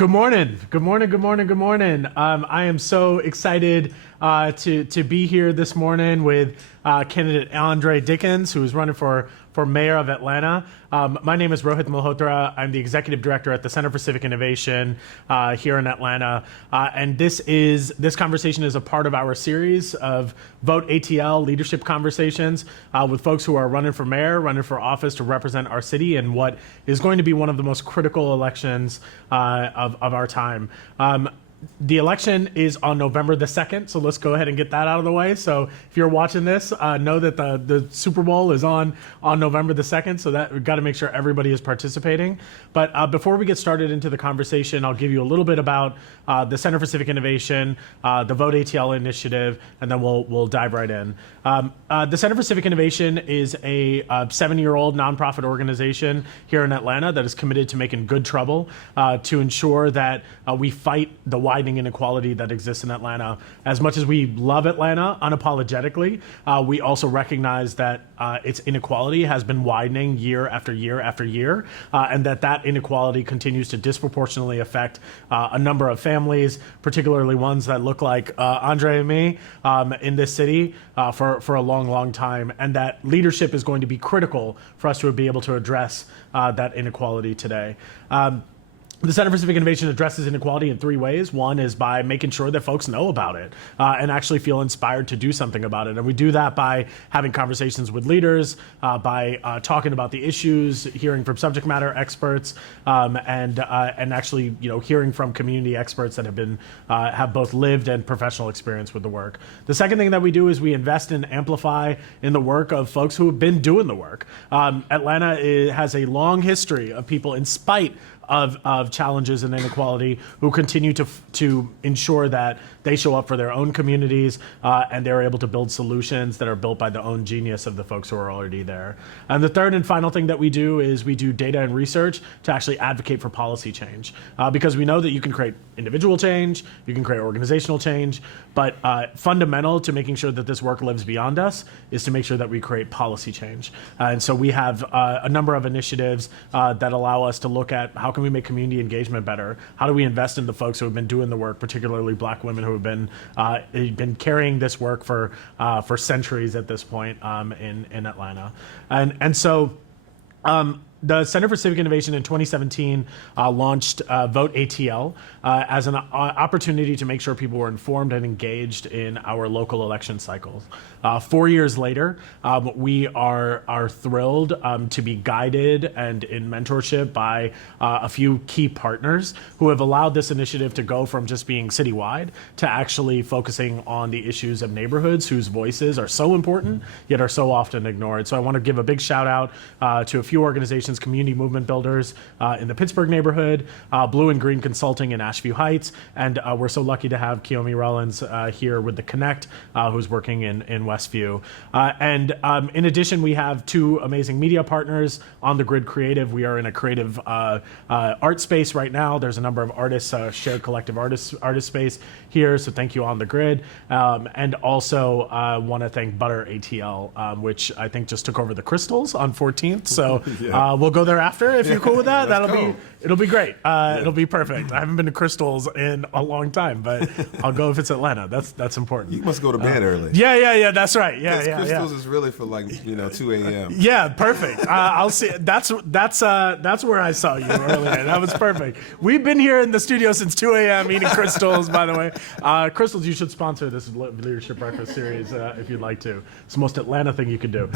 Good morning. Good morning. Good morning. Good morning. I am so excited to be here this morning with candidate Andre Dickens, who is running for mayor of Atlanta. My name is Rohit Malhotra. I'm the executive director at the Center for Civic Innovation here in Atlanta. And this conversation is a part of our series of Vote ATL leadership conversations with folks who are running for mayor, running for office to represent our city in what is going to be one of the most critical elections of our time. The election is on November the 2nd, so let's go ahead and get that out of the way. So if you're watching this, know that the Super Bowl is on November the 2nd, so that we've got to make sure everybody is participating. But before we get started into the conversation, I'll give you a little bit about the Center for Civic Innovation, the Vote ATL initiative, and then we'll dive right in. The Center for Civic Innovation is a 7-year-old nonprofit organization here in Atlanta that is committed to making good trouble to ensure that we fight the widening inequality that exists in Atlanta. As much as we love Atlanta unapologetically, we also recognize that its inequality has been widening year after year after year, and that inequality continues to disproportionately affect a number of families, particularly ones that look like Andre and me in this city for a long, long time, and that leadership is going to be critical for us to be able to address that inequality today. The Center for Civic Innovation addresses inequality in 3 ways. One is by making sure that folks know about it and actually feel inspired to do something about it. And we do that by having conversations with leaders, by talking about the issues, hearing from subject matter experts, and actually, hearing from community experts that have both lived and professional experience with the work. The second thing that we do is we invest and amplify in the work of folks who have been doing the work. Atlanta has a long history of people, in spite of challenges and inequality, who continue to ensure that they show up for their own communities and they're able to build solutions that are built by the own genius of the folks who are already there. And the third and final thing that we do is we do data and research to actually advocate for policy change, because we know that you can create individual change, you can create organizational change, but fundamental to making sure that this work lives beyond us is to make sure that we create policy change. And so we have a number of initiatives that allow us to look at how can we make community engagement better? How do we invest in the folks who have been doing the work, particularly Black women who have been carrying this work for centuries at this point in Atlanta, and so. The Center for Civic Innovation in 2017 launched Vote ATL as an opportunity to make sure people were informed and engaged in our local election cycles. 4 years later, we are thrilled to be guided and in mentorship by a few key partners who have allowed this initiative to go from just being citywide to actually focusing on the issues of neighborhoods whose voices are so important yet are so often ignored. So I want to give a big shout out to a few organizations, community movement builders in the Pittsburgh neighborhood, Blue and Green Consulting in Ashview Heights, and we're so lucky to have Kiyomi Rollins here with the Connect, who's working in Westview. And in addition, we have 2 amazing media partners, On the Grid Creative. We are in a creative art space right now. There's a number of artists, shared collective artist space here, so thank you, On the Grid. And also want to thank Butter ATL, which I think just took over the Crystals on 14th, so yeah. We'll go there after if you're cool with that. It'll be great. It'll be perfect. I haven't been to Crystals in a long time, but I'll go if it's Atlanta. That's important. You must go to bed early. Yeah. That's right. Yeah. Crystals is really for 2 a.m. Yeah, perfect. I'll see. That's where I saw you earlier. That was perfect. We've been here in the studio since 2 a.m. eating Crystals. By the way, Crystals, you should sponsor this leadership breakfast series if you'd like to. It's the most Atlanta thing you could do.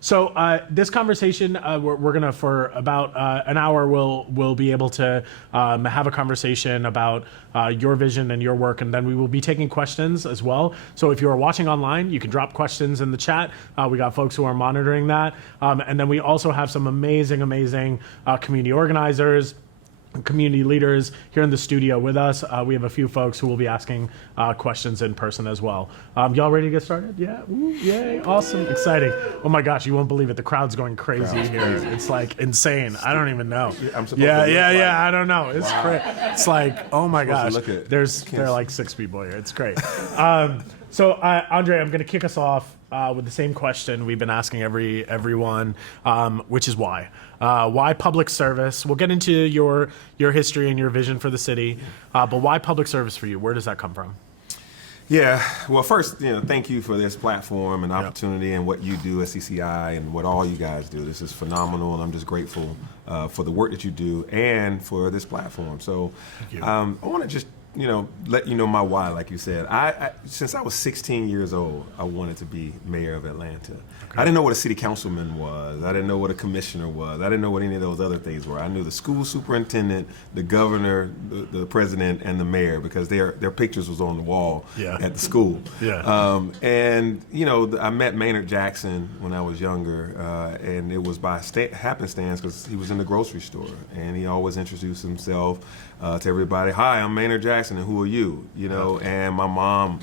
So this conversation, we're gonna, for about an hour, we'll be able to have a conversation about your vision and your work, and then we will be taking questions as well. So if you are watching online, you can drop questions in the chat. We got folks who are monitoring that, and then we also have some amazing community organizers, community leaders here in the studio with us. We have a few folks who will be asking questions in person as well. Y'all ready to get started? Yeah? Ooh, yay, awesome, exciting. Oh my gosh, you won't believe it. The crowd's going crazy here. It's like insane. I don't even know. Yeah, I don't know. It's crazy. It's like, oh my gosh. There are like 6 people here. It's great. So Andre, I'm going to kick us off with the same question we've been asking everyone, which is why. Why public service? We'll get into your history and your vision for the city, but why public service for you? Where does that come from? Yeah, well, first, thank you for this platform and opportunity and what you do at CCI and what all you guys do. This is phenomenal, and I'm just grateful for the work that you do and for this platform. So I want to just let you know my why, like you said. I since I was 16 years old, I wanted to be mayor of Atlanta. Okay. I didn't know what a city councilman was. I didn't know what a commissioner was. I didn't know what any of those other things were. I knew the school superintendent, the governor, the president, and the mayor because their pictures was on the wall at the school. And I met Maynard Jackson when I was younger, and it was by happenstance because he was in the grocery store, and he always introduced himself to everybody. Hi, I'm Maynard Jackson, and who are you? And my mom,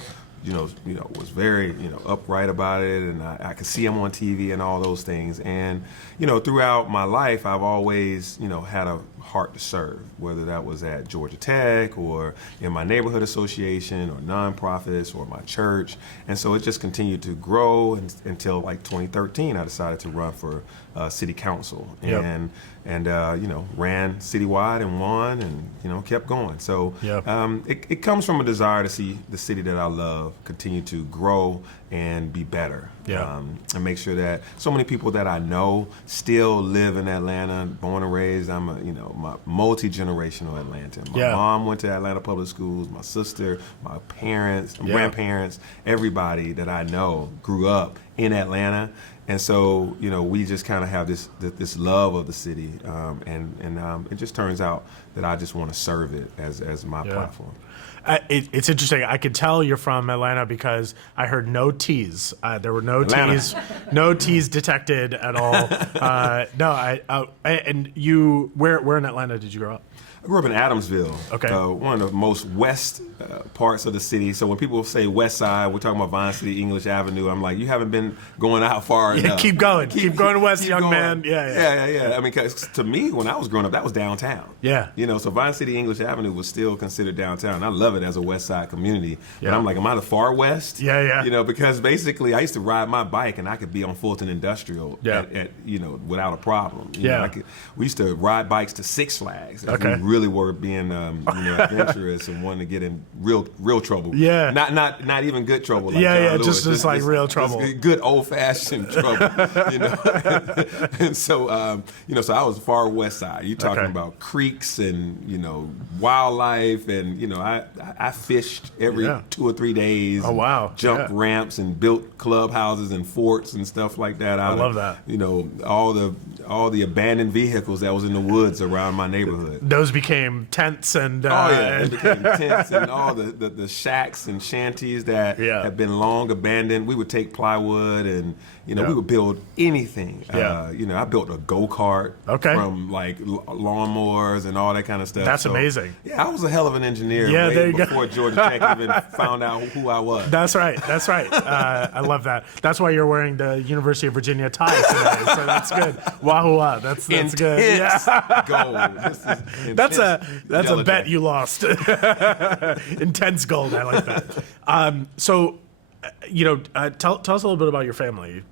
was very, upright about it, and I could see him on TV and all those things. And, throughout my life, I've always, had a heart to serve, whether that was at Georgia Tech or in my neighborhood association or nonprofits or my church. And so it just continued to grow until like 2013, I decided to run for city council and ran citywide and won and, kept going. So it comes from a desire to see the city that I love continue to grow and be better. And make sure that so many people that I know still live in Atlanta, born and raised. I'm my multi-generational Atlantan. My mom went to Atlanta Public Schools, my sister, my parents, grandparents, everybody that I know grew up in Atlanta. And so, we just kind of have this love of the city, and it just turns out that I just want to serve it as my platform. It's interesting. I could tell you're from Atlanta because I heard no T's. There were no T's, no T's detected at all. And you, where in Atlanta did you grow up? I grew up in Adamsville, one of the most west parts of the city. So when people say west side, we're talking about Vine City, English Avenue. I'm like, you haven't been going out far enough. Keep going. Keep going west, young going. Man. Yeah. I mean, because to me, when I was growing up, that was downtown. So Vine City, English Avenue was still considered downtown. I love it as a west side community. But I'm like, am I the far west? Because basically, I used to ride my bike and I could be on Fulton Industrial at without a problem. We used to ride bikes to Six Flags. We really were being adventurous and wanting to get in real trouble. Not even good trouble. Like John Lewis. just like real trouble. Good old fashioned trouble. And so so I was far west side. You talking about creeks and wildlife and I fished every 2 or 3 days. Oh wow! Jumped ramps and built clubhouses and forts and stuff like that. I love that. All the abandoned vehicles that was in the woods around my neighborhood. Those became tents and it became tents and all the shacks and shanties that had been long abandoned. We would take plywood and we would build anything. I built a go-kart from like lawnmowers and all that kind of stuff. That's amazing. I was a hell of an engineer way before Georgia Tech even found out who I was. That's right. I love that. That's why you're wearing the University of Virginia tie today. So that's good. Wahoo! That's good. Gold. That's a bet you lost. Intense gold. I like that. Tell us a little bit about your family.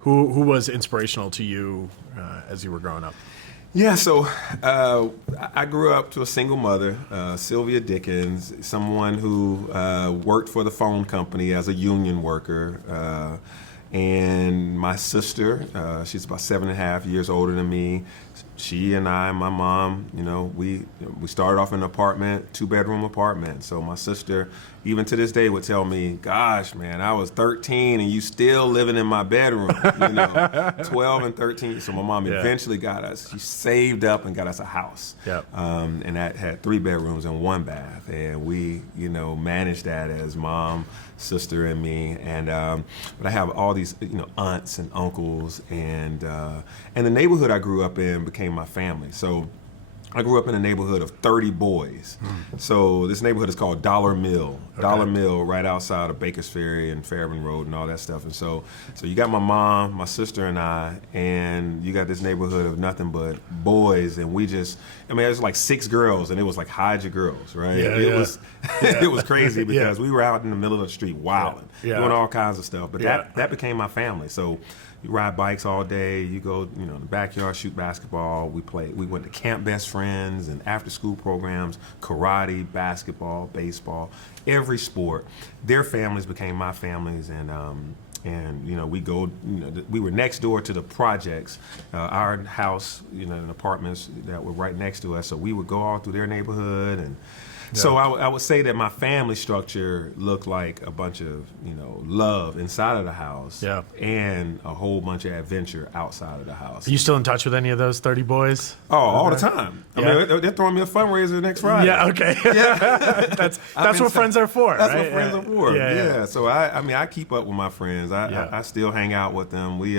Who was inspirational to you as you were growing up? So I grew up to a single mother, Sylvia Dickens, someone who worked for the phone company as a union worker. And my sister, she's about 7.5 years older than me. She and I, my mom, we started off in an apartment, 2-bedroom apartment. So my sister, even to this day, would tell me, gosh, man, I was 13 and you still living in my bedroom, 12 and 13. So my mom eventually she saved up and got us a house. And that had 3 bedrooms and 1 bath. And we, managed that as mom, sister, and me. And but I have all these, aunts and uncles, and the neighborhood I grew up in became my family. So I grew up in a neighborhood of 30 boys. So this neighborhood is called Dollar Mill. Okay. Dollar Mill, right outside of Baker's Ferry and Fairburn Road and all that stuff. And so you got my mom, my sister, and I, and you got this neighborhood of nothing but boys. And we just, I mean, it was like 6 girls, and it was like hide your girls, right? Yeah, it yeah. was, it was crazy because we were out in the middle of the street wilding, doing all kinds of stuff. But that became my family. So you ride bikes all day. You go, in the backyard, shoot basketball. We went to Camp Best Friends and after-school programs, karate, basketball, baseball, every sport. Their families became my families, and we go. We were next door to the projects, our house, and apartments that were right next to us. So we would go all through their neighborhood and. So I would say that my family structure looked like a bunch of, love inside of the house and a whole bunch of adventure outside of the house. Are you still in touch with any of those 30 boys? Oh, all the time. I mean, they're throwing me a fundraiser next Friday. Yeah, okay. That's what friends are for, That's right? what friends are for. Yeah. So I keep up with my friends. I still hang out with them. We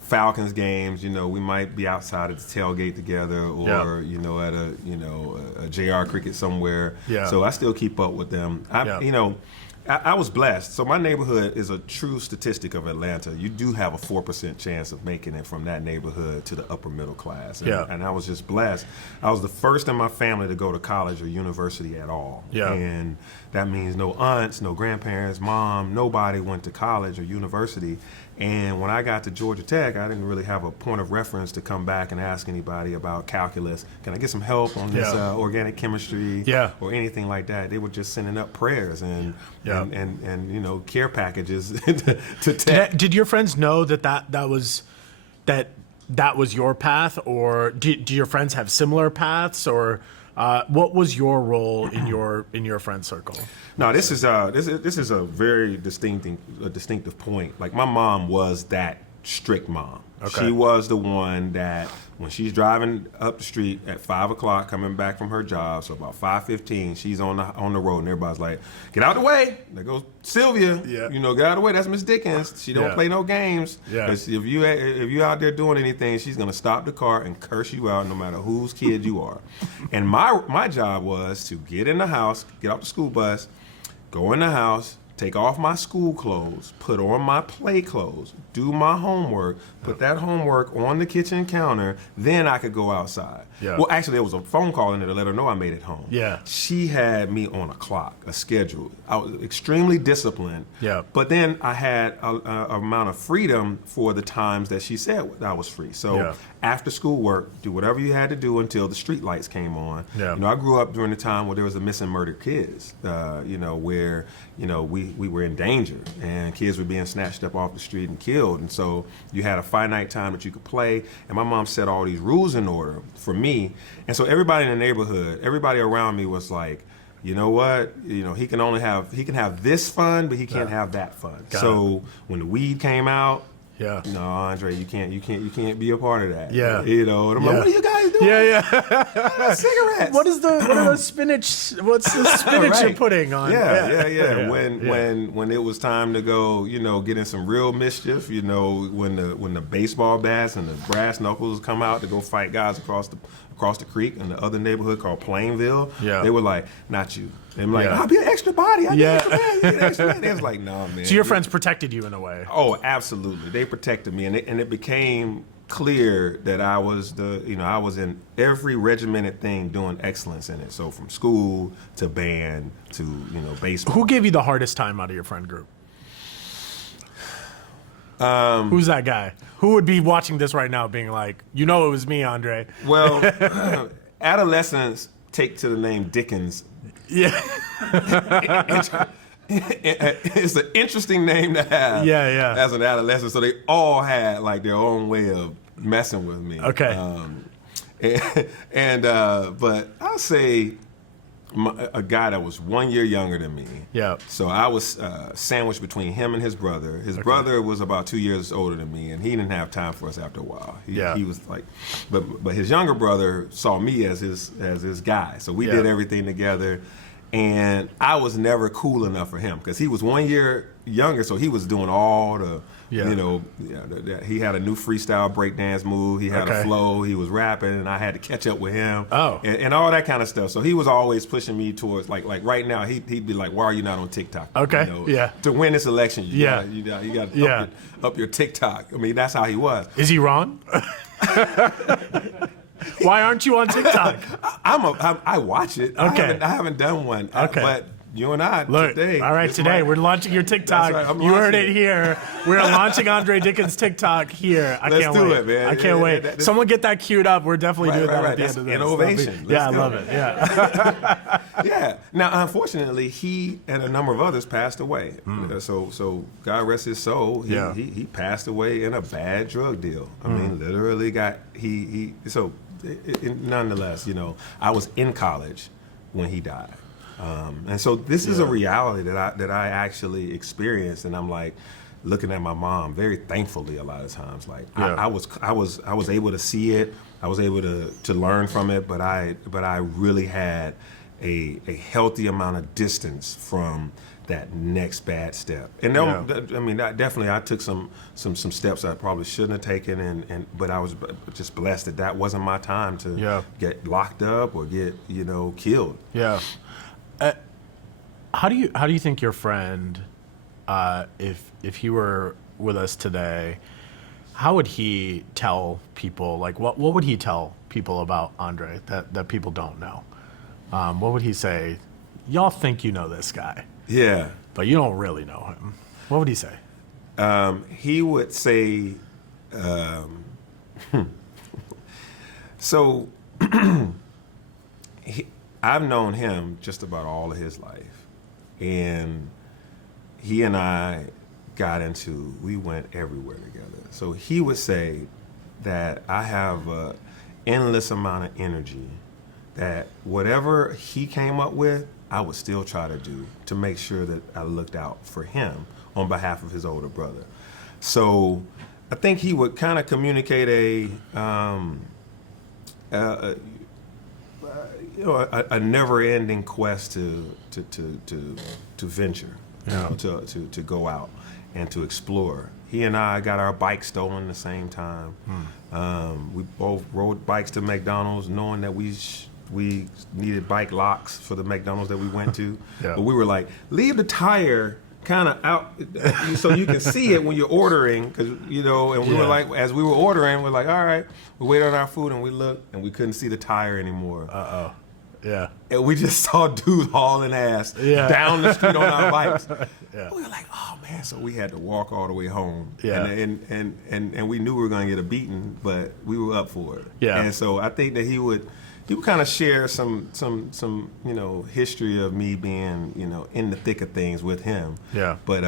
Falcons games, we might be outside at the tailgate together or, at a JR cricket somewhere. Yeah. So I still keep up with them. I was blessed. So my neighborhood is a true statistic of Atlanta. You do have a 4% chance of making it from that neighborhood to the upper middle class. And I was just blessed. I was the first in my family to go to college or university at all. Yeah. And that means no aunts, no grandparents, mom, nobody went to college or university. And when I got to Georgia Tech, I didn't really have a point of reference to come back and ask anybody about calculus. Can I get some help on this organic chemistry or anything like that? They were just sending up prayers and care packages to Tech. Did your friends know that was your path, or do your friends have similar paths, or what was your role in your friend circle? No, this is a very distinctive point. Like my mom was that strict mom. Okay. She was the one that when she's driving up the street at 5 o'clock coming back from her job, so about 5:15, she's on the road and everybody's like, "Get out of the way!" There goes Sylvia. Yeah. Get out of the way. That's Miss Dickens. She don't play no games. Yeah. If you out there doing anything, she's gonna stop the car and curse you out no matter whose kid you are. And my job was to get in the house, get off the school bus, go in the house, take off my school clothes, put on my play clothes, do my homework, put that homework on the kitchen counter, then I could go outside. Yeah. Well, actually, there was a phone call in there to let her know I made it home. Yeah. She had me on a clock, a schedule. I was extremely disciplined. Yeah. But then I had a amount of freedom for the times that she said I was free. So after school work, do whatever you had to do until the street lights came on. Yeah. I grew up during the time where there was the missing murdered kids, where we were in danger and kids were being snatched up off the street and killed. And so you had a finite time that you could play. And my mom set all these rules in order for me. And so everybody in the neighborhood, everybody around me was like, you know what? He can have this fun, but he can't have that fun. So when the weed came out, no, Andre, you can't be a part of that. Yeah. And I'm like, what are you guys doing? Yeah. Cigarettes. What are those spinach? What's the spinach you're putting on? Yeah. When it was time to go, get in some real mischief, when the baseball bats and the brass knuckles come out to go fight guys across the creek in the other neighborhood called Plainville, they were like, not you. And I'm like, I'll be an extra body. I'll be an extra man. An extra man. They was like, no, man. So your friends protected you in a way. Oh, absolutely. They protected me, and it became clear that I was I was in every regimented thing doing excellence in it. So from school to band to baseball. Who gave you the hardest time out of your friend group? Who's that guy? Who would be watching this right now being like, it was me, Andre? Well, adolescents take to the name Dickens. Yeah. It's an interesting name to have as an adolescent. So they all had like their own way of messing with me. Okay. But I'll say a guy that was 1 year younger than me. Yeah. So I was sandwiched between him and his brother. His brother was about 2 years older than me, and he didn't have time for us after a while. He was like, but his younger brother saw me as his guy. So we did everything together. And I was never cool enough for him because he was 1 year younger, so he was doing all the, he had a new freestyle breakdance move. He had a flow. He was rapping, and I had to catch up with him. And all that kind of stuff. So he was always pushing me towards like right now. He'd be like, "Why are you not on TikTok?" To win this election, you got to up your TikTok. I mean, that's how he was. Is he wrong? Why aren't you on TikTok? I watch it. I haven't done one. But you and I today. All right, today we're launching your TikTok. Right, you heard it here. We're launching Andre Dickens' TikTok here. I can't wait. It, man. I can't wait. Someone get that queued up. We're definitely doing that at the end of this. Innovation. I love it. Yeah. Yeah. Now, unfortunately, he and a number of others passed away. So God rest his soul. He passed away in a bad drug deal. I mean, literally got nonetheless, I was in college when he died. And so this is a reality that I actually experienced, and I'm like looking at my mom very thankfully a lot of times. Like I was able to see it, I was able to learn from it, but I really had a healthy amount of distance from that next bad step. And I took some steps I probably shouldn't have taken, but I was just blessed that wasn't my time to get locked up or get killed. Yeah. How do you think your friend, if he were with us today, how would he tell people, like what would he tell people about Andre that people don't know? What would he say? Y'all think you know this guy, but you don't really know him. What would he say? He would say, so I've known him just about all of his life. And he and I we went everywhere together. So he would say that I have an endless amount of energy, that whatever he came up with, I would still try to do to make sure that I looked out for him on behalf of his older brother. So I think he would kind of communicate a never-ending quest to venture, to go out and to explore. He and I got our bikes stolen at the same time. We both rode bikes to McDonald's, knowing that we needed bike locks for the McDonald's that we went to. But we were like, leave the tire kind of out so you can see it when you're ordering, because and we were like, as we were ordering, we're like, all right, we waited on our food and we looked and we couldn't see the tire anymore. And we just saw dudes hauling ass down the street on our bikes. We were like, oh man, so we had to walk all the way home. And we knew we were going to get a beating, but we were up for it. And so I think that he would kind of share some history of me being in the thick of things with him. But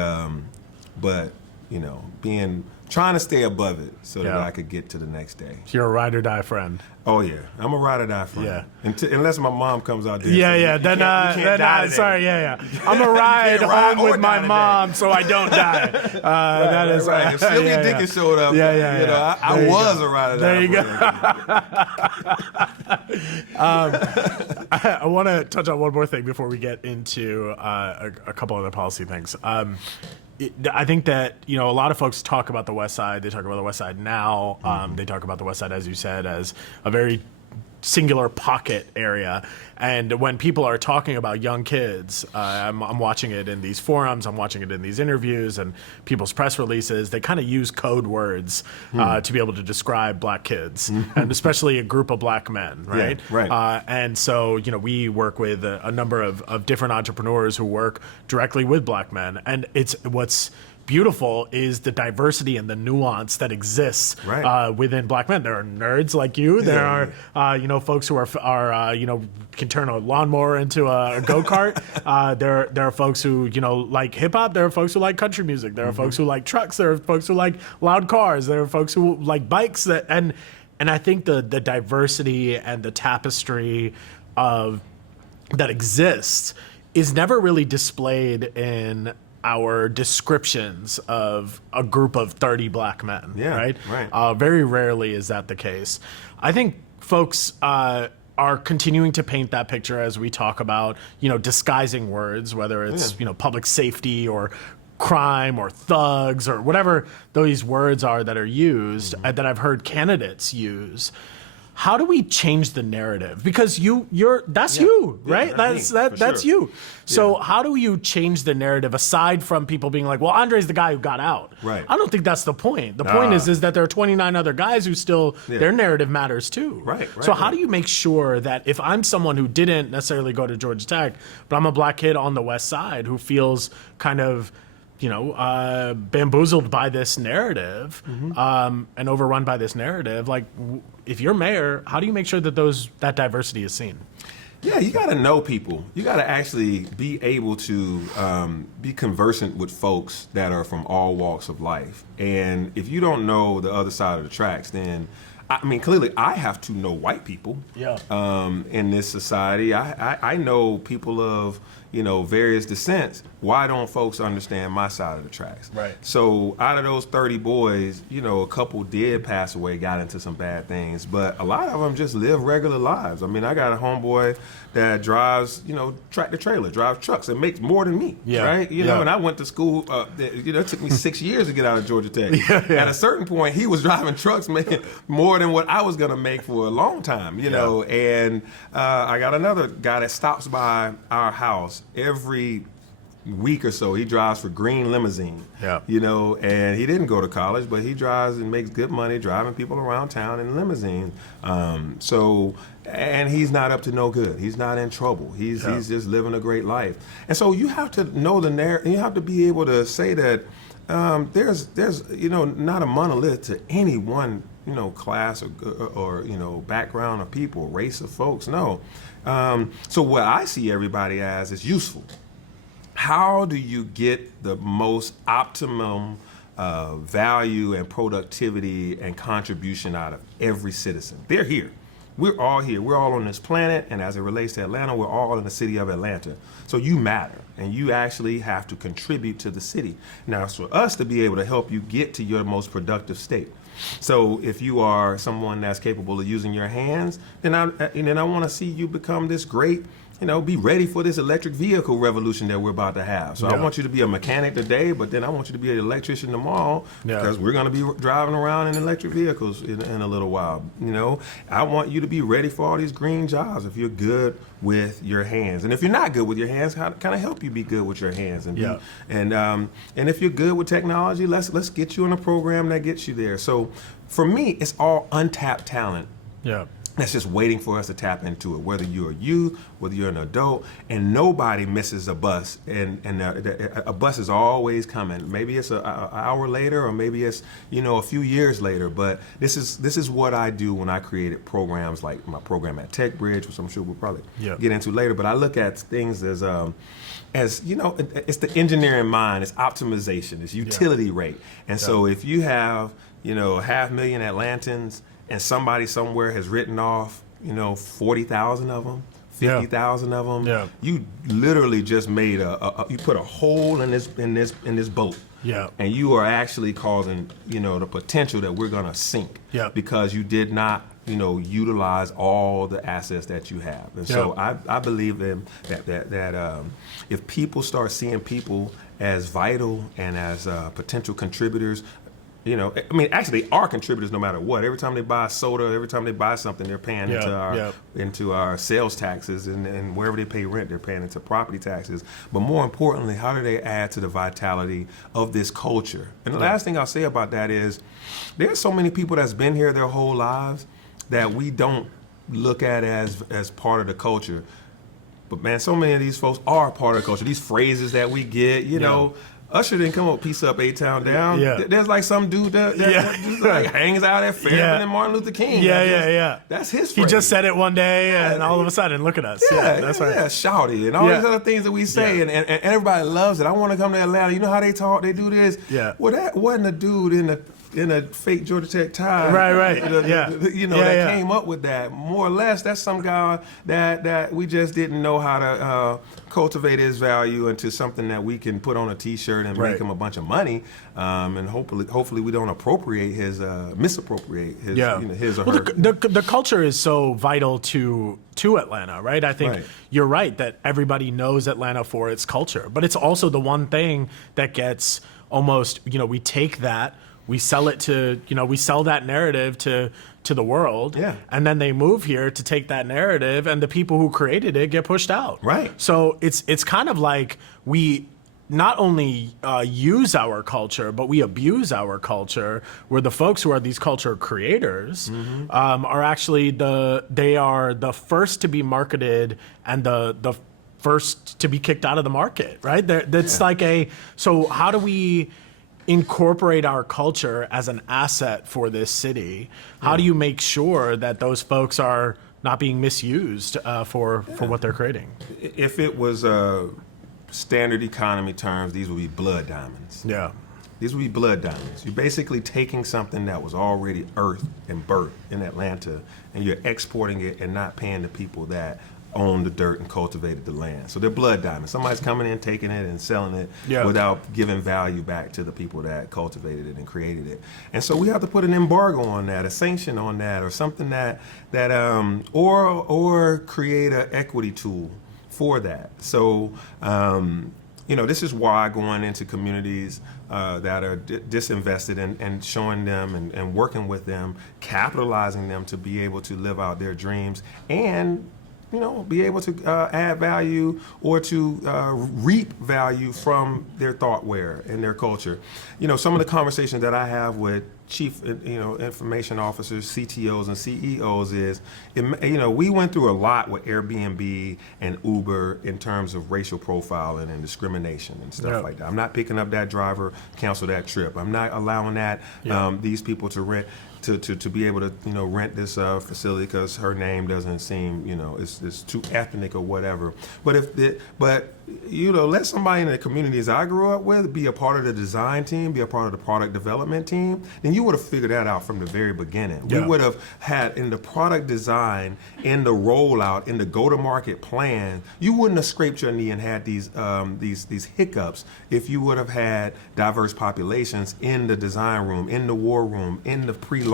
trying to stay above it so that I could get to the next day. You're a ride or die friend. Oh yeah, I'm a ride or die friend. Unless my mom comes out there. I'm a ride home with my mom so I don't die. That is right. If Sylvia Dickens showed up, I was a ride or die. There you go. I want to touch on one more thing before we get into a couple other policy things. I think that a lot of folks talk about the West Side. They talk about the West Side now. They talk about the West Side, as you said, as a very singular pocket area. And when people are talking about young kids, I'm watching it in these forums, I'm watching it in these interviews and people's press releases. They kind of use code words to be able to describe black kids, and especially a group of black men, right? And so, we work with a number of different entrepreneurs who work directly with black men. And what's beautiful is the diversity and the nuance that exists within black men. There are nerds like you. There are folks who are can turn a lawnmower into a go-kart. There are folks who like hip hop. There are folks who like country music. There are folks who like trucks. There are folks who like loud cars. There are folks who like bikes. And I think the diversity and the tapestry of that exists is never really displayed in our descriptions of a group of 30 black men, right? Very rarely is that the case. I think folks are are continuing to paint that picture as we talk about, disguising words, whether it's, public safety or crime or thugs or whatever those words are that are used, that I've heard candidates use. How do we change the narrative? Because that's you, right? That's you. So how do you change the narrative aside from people being like, well, Andre's the guy who got out? Right. I don't think that's the point. The point is that there are 29 other guys who still, their narrative matters too. Right. So how do you make sure that if I'm someone who didn't necessarily go to Georgia Tech, but I'm a black kid on the West Side who feels kind of bamboozled by this narrative, and overrun by this narrative. Like, if you're mayor, how do you make sure that that diversity is seen? Yeah, you got to know people. You got to actually be able to be conversant with folks that are from all walks of life. And if you don't know the other side of the tracks, then clearly I have to know white people in this society. I know people of, various descents. Why don't folks understand my side of the tracks? Right. So out of those 30 boys, a couple did pass away, got into some bad things, but a lot of them just live regular lives. I got a homeboy that drives, tractor trailer, drives trucks and makes more than me, right? And I went to school, it took me 6 years to get out of Georgia Tech. At a certain point, he was driving trucks making more than what I was going to make for a long time, know, and I got another guy that stops by our house every week or so. He drives for Green Limousine, and he didn't go to college, but he drives and makes good money driving people around town in limousine. And he's not up to no good. He's not in trouble. He's just living a great life. And so you have to know the narrative. You have to be able to say that there's not a monolith to any one class or background of people, race of folks. No. So what I see everybody as is useful. How do you get the most optimum value and productivity and contribution out of every citizen? They're here. We're all here. We're all on this planet, and as it relates to Atlanta, we're all in the city of Atlanta. So you matter, and you actually have to contribute to the city. Now, it's for us to be able to help you get to your most productive state. So if you are someone that's capable of using your hands, then I want to see you become this great, be ready for this electric vehicle revolution that we're about to have. So I want you to be a mechanic today, but then I want you to be an electrician tomorrow, because we're going to be driving around in electric vehicles in a little while. I want you to be ready for all these green jobs if you're good with your hands. And if you're not good with your hands, how can I help you be good with your hands? And and if you're good with technology, let's get you in a program that gets you there. So for me, it's all untapped talent. That's just waiting for us to tap into it, whether you're a youth, whether you're an adult, and nobody misses a bus. And a bus is always coming. Maybe it's an hour later, or maybe it's a few years later. But this is what I do when I created programs like my program at Tech Bridge, which I'm sure we'll probably get into later. But I look at things as it's the engineering mind, it's optimization, it's utility rate. And so if you have 500,000 Atlantans, and somebody somewhere has written off, 40,000 of them, 50,000 of them. You literally just made you put a hole in this boat. And you are actually causing, the potential that we're gonna sink. Because you did not, utilize all the assets that you have. And so I believe in that if people start seeing people as vital and as potential contributors. Actually, they are contributors no matter what. Every time they buy soda, every time they buy something, they're paying into our sales taxes, and wherever they pay rent, they're paying into property taxes. But more importantly, how do they add to the vitality of this culture? And the last thing I'll say about that is, there's so many people that's been here their whole lives that we don't look at as part of the culture. But man, so many of these folks are part of the culture. These phrases that we get, Usher didn't come up with Peace Up, A-Town Down. There's like some dude that just like hangs out at Fairfield and Martin Luther King. That's his phrase. He just said it one day, and all of a sudden, look at us. That's right. Shouty, and all these other things that we say, and everybody loves it. I want to come to Atlanta. You know how they talk? They do this. Well, that wasn't a dude in the in a fake Georgia Tech tie. Right. Yeah. That came up with that. More or less, that's some guy that we just didn't know how to cultivate his value into something that we can put on a T-shirt and make him a bunch of money. And hopefully we don't misappropriate his, his or her. The culture is so vital to Atlanta, right? I think you're right that everybody knows Atlanta for its culture, but it's also the one thing that gets almost, we take that, we sell it to, we sell that narrative to the world, and then they move here to take that narrative, and the people who created it get pushed out. Right. So it's kind of like we not only use our culture, but we abuse our culture, where the folks who are these culture creators are actually they are the first to be marketed and the first to be kicked out of the market, right? That's so how do we incorporate our culture as an asset for this city? How do you make sure that those folks are not being misused for what they're creating? If it was standard economy terms, these would be blood diamonds. Yeah. These would be blood diamonds. You're basically taking something that was already earthed and birthed in Atlanta, and you're exporting it and not paying the people that owned the dirt and cultivated the land. So they're blood diamonds. Somebody's coming in, taking it, and selling it without giving value back to the people that cultivated it and created it. And so we have to put an embargo on that, a sanction on that, or something or create an equity tool for that. So, this is why going into communities that are disinvested and showing them and working with them, capitalizing them to be able to live out their dreams and be able to add value or to reap value from their thoughtware and their culture. Some of the conversations that I have with chief, information officers, CTOs, and CEOs is, we went through a lot with Airbnb and Uber in terms of racial profiling and discrimination and stuff like that. I'm not picking up that driver, cancel that trip. I'm not allowing that these people to rent. To be able to rent this facility because her name doesn't seem it's too ethnic or whatever. But let somebody in the communities I grew up with be a part of the design team, be a part of the product development team, then you would have figured that out from the very beginning. We would have had in the product design, in the rollout, in the go-to-market plan. You wouldn't have scraped your knee and had these hiccups if you would have had diverse populations in the design room, in the war room, in the pre-launch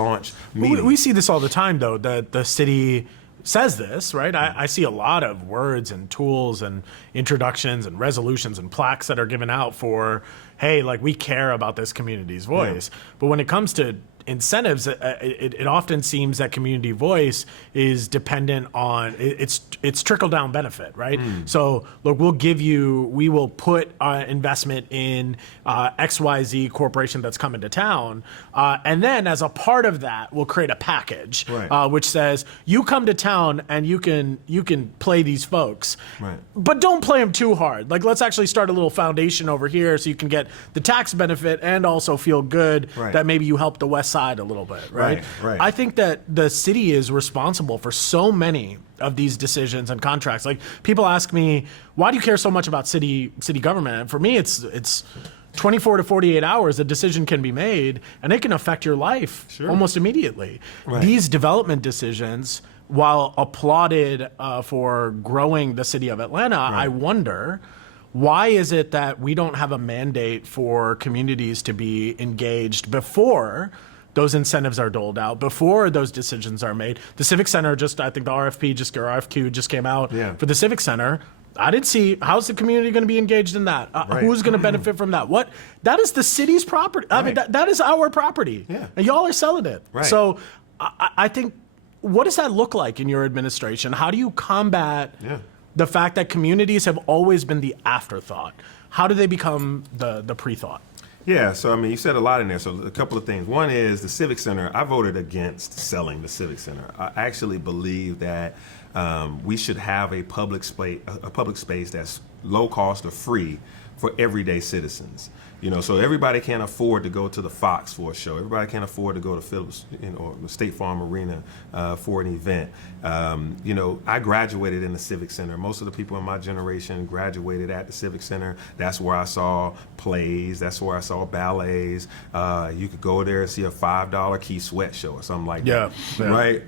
meeting. We see this all the time, though. The city says this, right? I see a lot of words and tools and introductions and resolutions and plaques that are given out for, hey, we care about this community's voice. But when it comes to incentives, it often seems that community voice is dependent on it's trickle down benefit, right? So look, we will put investment in XYZ corporation that's coming to town, and then as a part of that, we'll create a package which says you come to town and you can play these folks, but don't play them too hard. Let's actually start a little foundation over here so you can get the tax benefit and also feel good that maybe you help the West Side a little bit, right? I think that the city is responsible for so many of these decisions and contracts. People ask me, why do you care so much about city government? And for me, it's 24 to 48 hours, a decision can be made and it can affect your life almost immediately. These development decisions, while applauded for growing the city of Atlanta, I wonder, why is it that we don't have a mandate for communities to be engaged before those incentives are doled out, before those decisions are made? The Civic Center I think the RFQ just came out for the Civic Center. I didn't see, how's the community going to be engaged in that? Who's going to benefit from that? That is the city's property. I mean, that is our property. And y'all are selling it. So I think, what does that look like in your administration? How do you combat the fact that communities have always been the afterthought? How do they become the pre-thought? Yeah, so you said a lot in there. So a couple of things. One is the Civic Center. I voted against selling the Civic Center. I actually believe that we should have a public space that's low cost or free for everyday citizens. You know, so everybody can't afford to go to the Fox for a show. Everybody can't afford to go to Phillips, or the State Farm Arena for an event. You know, I graduated in the Civic Center. Most of the people in my generation graduated at the Civic Center. That's where I saw plays. That's where I saw ballets. You could go there and see a $5 Keith Sweat show or something like that. Right?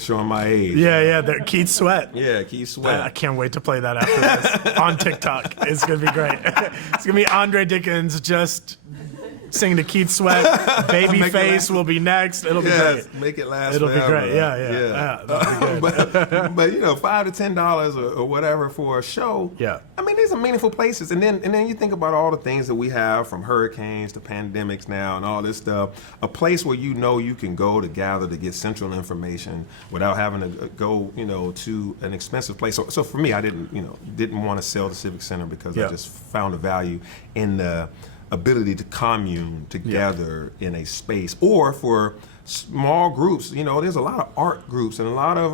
Showing my age. Keith Sweat. Yeah, Keith Sweat. I can't wait to play that after this on TikTok. It's going to be great. It's going to be Andre Dickens just singing to Keith Sweat. Babyface will be next. It'll be great. Make it last It'll forever. Be great. Yeah. That'll be good. but you know, $5 to $10 or whatever for a show. Yeah. I mean, these are meaningful places. And then you think about all the things that we have, from hurricanes to pandemics now and all this stuff. A place where you know you can go to gather to get central information without having to go, you know, to an expensive place. So for me, I didn't want to sell the Civic Center because I just found a value in the ability to commune together in a space. Or for small groups, you know, there's a lot of art groups and a lot of,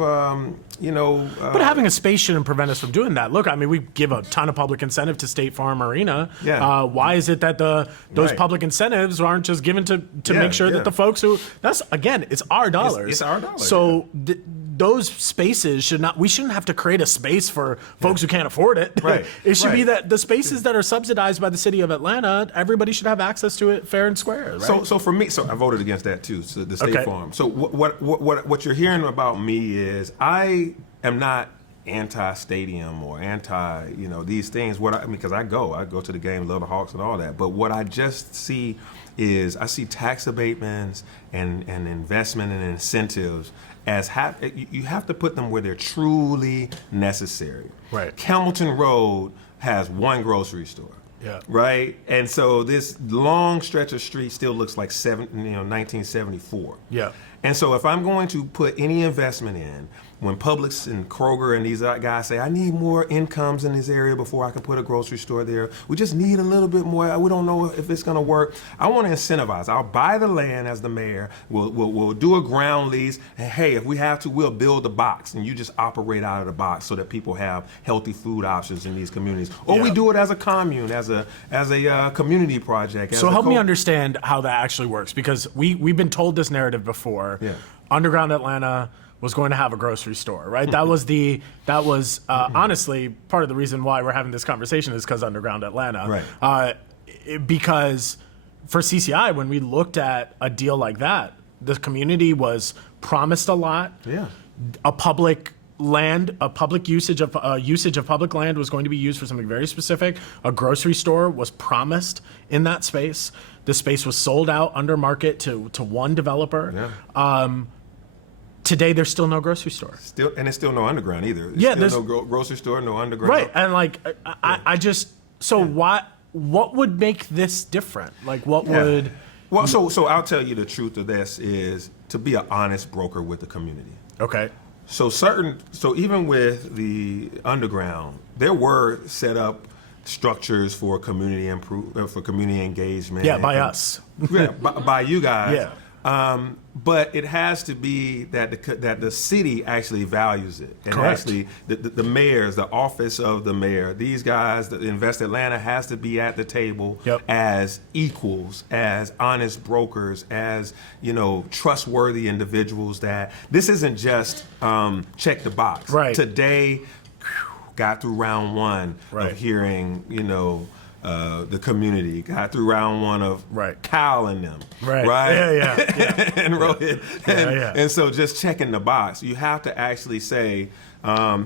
but having a space shouldn't prevent us from doing that. Look, I mean, we give a ton of public incentive to State Farm Arena. Why is it that those public incentives aren't just given to make sure that the folks who, it's our dollars. It's our dollars. So those spaces we shouldn't have to create a space for folks who can't afford it. Right. It should be that the spaces that are subsidized by the city of Atlanta, everybody should have access to it fair and square. Right? So for me, I voted against that too, so the State Farm. So what you're hearing about me is I am not anti-stadium or anti, you know, these things. Because I go to the game, love the Hawks and all that. But what I just see is I see tax abatements and investment and incentives as you have to put them where they're truly necessary. Right. Hamilton Road has one grocery store. Yeah. Right? And so this long stretch of street still looks like 1974. Yeah. And so if I'm going to put any investment in, when Publix and Kroger and these guys say, I need more incomes in this area before I can put a grocery store there, we just need a little bit more, we don't know if it's gonna work. I wanna incentivize. I'll buy the land as the mayor, we'll do a ground lease, and hey, if we have to, we'll build a box, and you just operate out of the box so that people have healthy food options in these communities. Or we do it as a commune, as a community project. So help me understand how that actually works, because we've been told this narrative before. Underground Atlanta was going to have a grocery store, right? That was honestly part of the reason why we're having this conversation is because Underground Atlanta. Right. Because for CCI, when we looked at a deal like that, the community was promised a lot. A public usage of public land was going to be used for something very specific. A grocery store was promised in that space. The space was sold out under market to one developer. Today, there's still no grocery store. It's still no underground either. There's no grocery store, no underground. Right, and what would make this different? Like, what would? Well, so I'll tell you the truth of this is to be an honest broker with the community. Okay. So even with the underground, there were set up structures for community engagement. Yeah, by us. by you guys. Yeah. But it has to be that the city actually values it. And Correct. actually the mayors, the office of the mayor, these guys, the Invest Atlanta has to be at the table as equals, as honest brokers, as, you know, trustworthy individuals. That this isn't just check the box. Right. Today, got through round one of hearing, you know, the community, got through round one of Kyle and them, right? And Rohit, and so just checking the box. You have to actually say,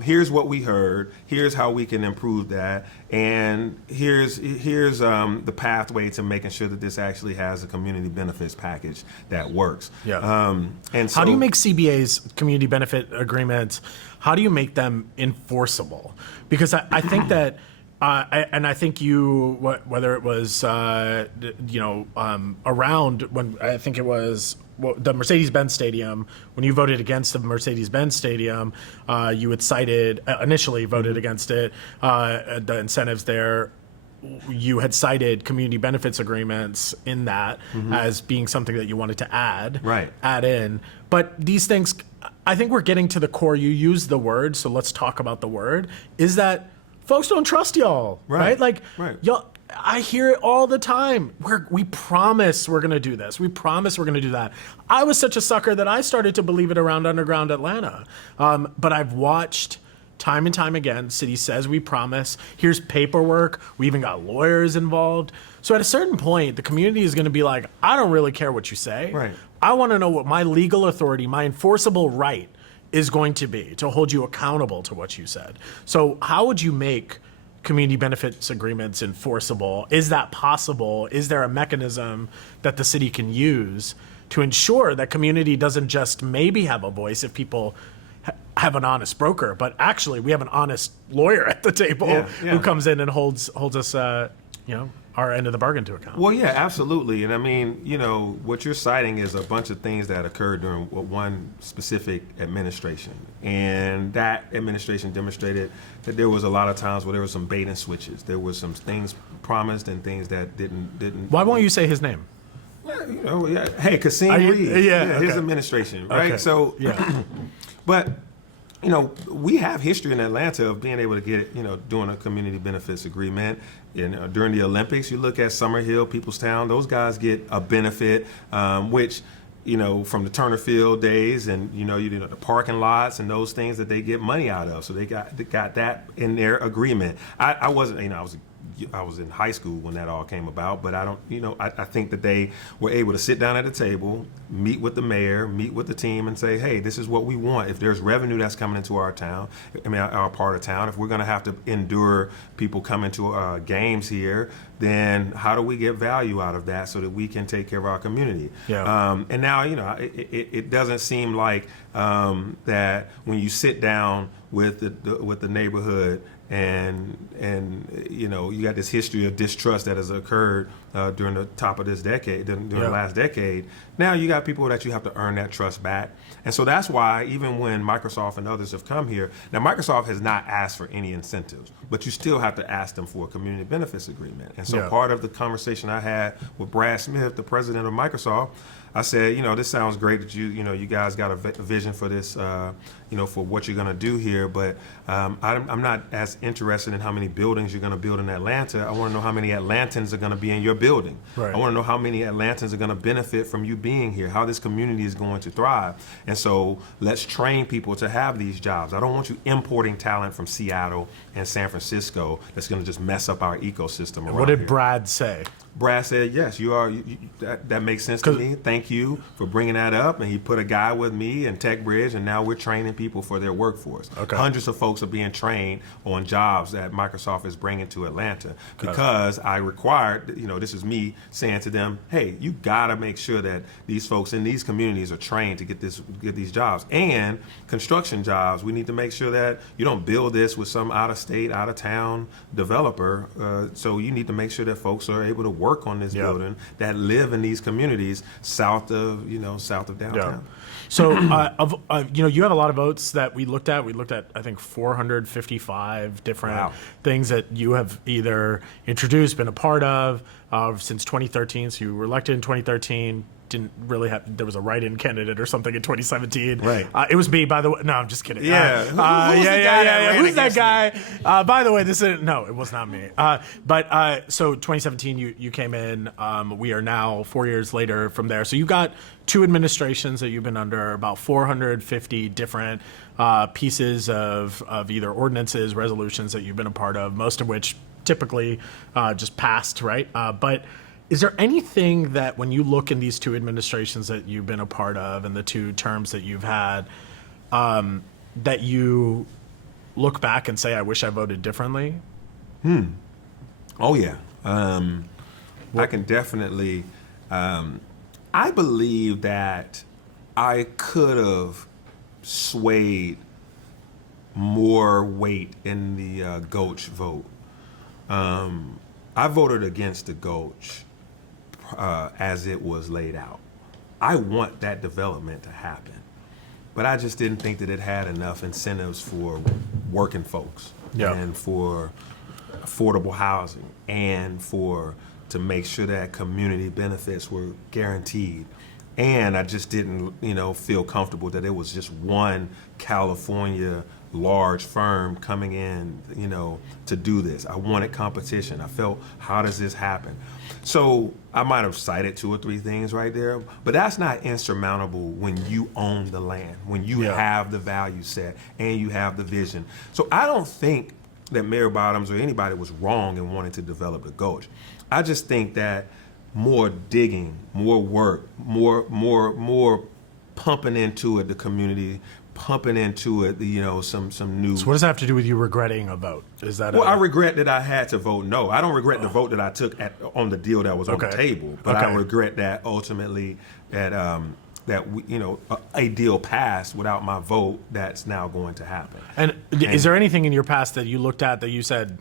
here's what we heard, here's how we can improve that, and here's the pathway to making sure that this actually has a community benefits package that works. And so, how do you make CBA's community benefit agreements? How do you make them enforceable? Because I think that. I think whether it was, around when I think it was the Mercedes-Benz Stadium, when you voted against the Mercedes-Benz Stadium, you had initially voted against it, the incentives there. You had cited community benefits agreements in that as being something that you wanted to add in. But these things, I think we're getting to the core. You used the word, so let's talk about the word, is that folks don't trust y'all, right? Like, y'all, I hear it all the time. We promise we're going to do this. We promise we're going to do that. I was such a sucker that I started to believe it around underground Atlanta. But I've watched time and time again, city says we promise. Here's paperwork. We even got lawyers involved. So at a certain point, the community is going to be like, I don't really care what you say. Right. I want to know what my legal authority, my enforceable right is going to be to hold you accountable to what you said. So how would you make community benefits agreements enforceable? Is that possible? Is there a mechanism that the city can use to ensure that community doesn't just maybe have a voice if people have an honest broker, but actually we have an honest lawyer at the table who comes in and holds us, our end of the bargain to account? Well, yeah, absolutely. And I mean, what you're citing is a bunch of things that occurred during one specific administration. And that administration demonstrated that there was a lot of times where there was some bait and switches. There was some things promised and things that didn't. Why won't you say his name? Hey, Kasim Reed. His administration, right? Okay. So, but we have history in Atlanta of being able to get, doing a community benefits agreement. During the Olympics, you look at Summerhill, Peoplestown, those guys get a benefit, which, from the Turner Field days and, the parking lots and those things that they get money out of. So they got that in their agreement. I wasn't, I was in high school when that all came about, but I don't, I think that they were able to sit down at a table, meet with the mayor, meet with the team and say, hey, this is what we want. If there's revenue that's coming into our town, our part of town, if we're going to have to endure people coming to games here, then how do we get value out of that so that we can take care of our community? And now, it doesn't seem like that when you sit down with the neighborhood and you got this history of distrust that has occurred during the top of this decade, during the last decade. Now you got people that you have to earn that trust back. And so that's why even when Microsoft and others have come here, now Microsoft has not asked for any incentives, but you still have to ask them for a community benefits agreement. And so part of the conversation I had with Brad Smith, the president of Microsoft, I said, this sounds great that you guys got a vision for this, for what you're going to do here, but I'm not as interested in how many buildings you're going to build in Atlanta. I want to know how many Atlantans are going to be in your building. Right. I want to know how many Atlantans are going to benefit from you being here, how this community is going to thrive. And so let's train people to have these jobs. I don't want you importing talent from Seattle and San Francisco that's going to just mess up our ecosystem around What did here. Brad say? Brad said, yes, that makes sense to me. Thank you for bringing that up. And he put a guy with me in Tech Bridge, and now we're training people for their workforce. Okay. Hundreds of folks are being trained on jobs that Microsoft is bringing to Atlanta because I required, this is me saying to them, hey, you got to make sure that these folks in these communities are trained to get these jobs. And construction jobs, we need to make sure that you don't build this with some out-of-state, out-of-town developer. So you need to make sure that folks are able to work on this building that live in these communities south of downtown. Yeah. So, you have a lot of votes that we looked at. We looked at, I think, 455 different things that you have either introduced, been a part of since 2013. So you were elected in 2013. Didn't really have, there was a write-in candidate or something in 2017. Right. It was me, by the way. No, I'm just kidding. Yeah. Who's the guy that ran Who's that against guy? By the way, no, it was not me. So 2017, you came in. We are now 4 years later from there. So you got two administrations that you've been under, about 450 different pieces of either ordinances, resolutions that you've been a part of, most of which typically just passed, right? But is there anything that when you look in these two administrations that you've been a part of and the two terms that you've had, that you look back and say, I wish I voted differently? Oh, yeah. I can definitely, I believe that I could have swayed more weight in the Gulch vote. I voted against the Gulch as it was laid out. I want that development to happen, but I just didn't think that it had enough incentives for working folks and for affordable housing and to make sure that community benefits were guaranteed. And I just didn't, feel comfortable that it was just one California large firm coming in, to do this. I wanted competition. I felt, how does this happen? So I might have cited 2 or 3 things right there, but that's not insurmountable when you own the land, when you have the value set and you have the vision. So I don't think that Mayor Bottoms or anybody was wrong in wanting to develop the Gulch. I just think that more digging, more work, more pumping into it, the community, pumping into it, some new. So what does that have to do with you regretting a vote? Is that? Well, I regret that I had to vote no. I don't regret the vote that I took on the deal that was on the table, but I regret that ultimately that a deal passed without my vote. That's now going to happen. And is there anything in your past that you looked at that you said,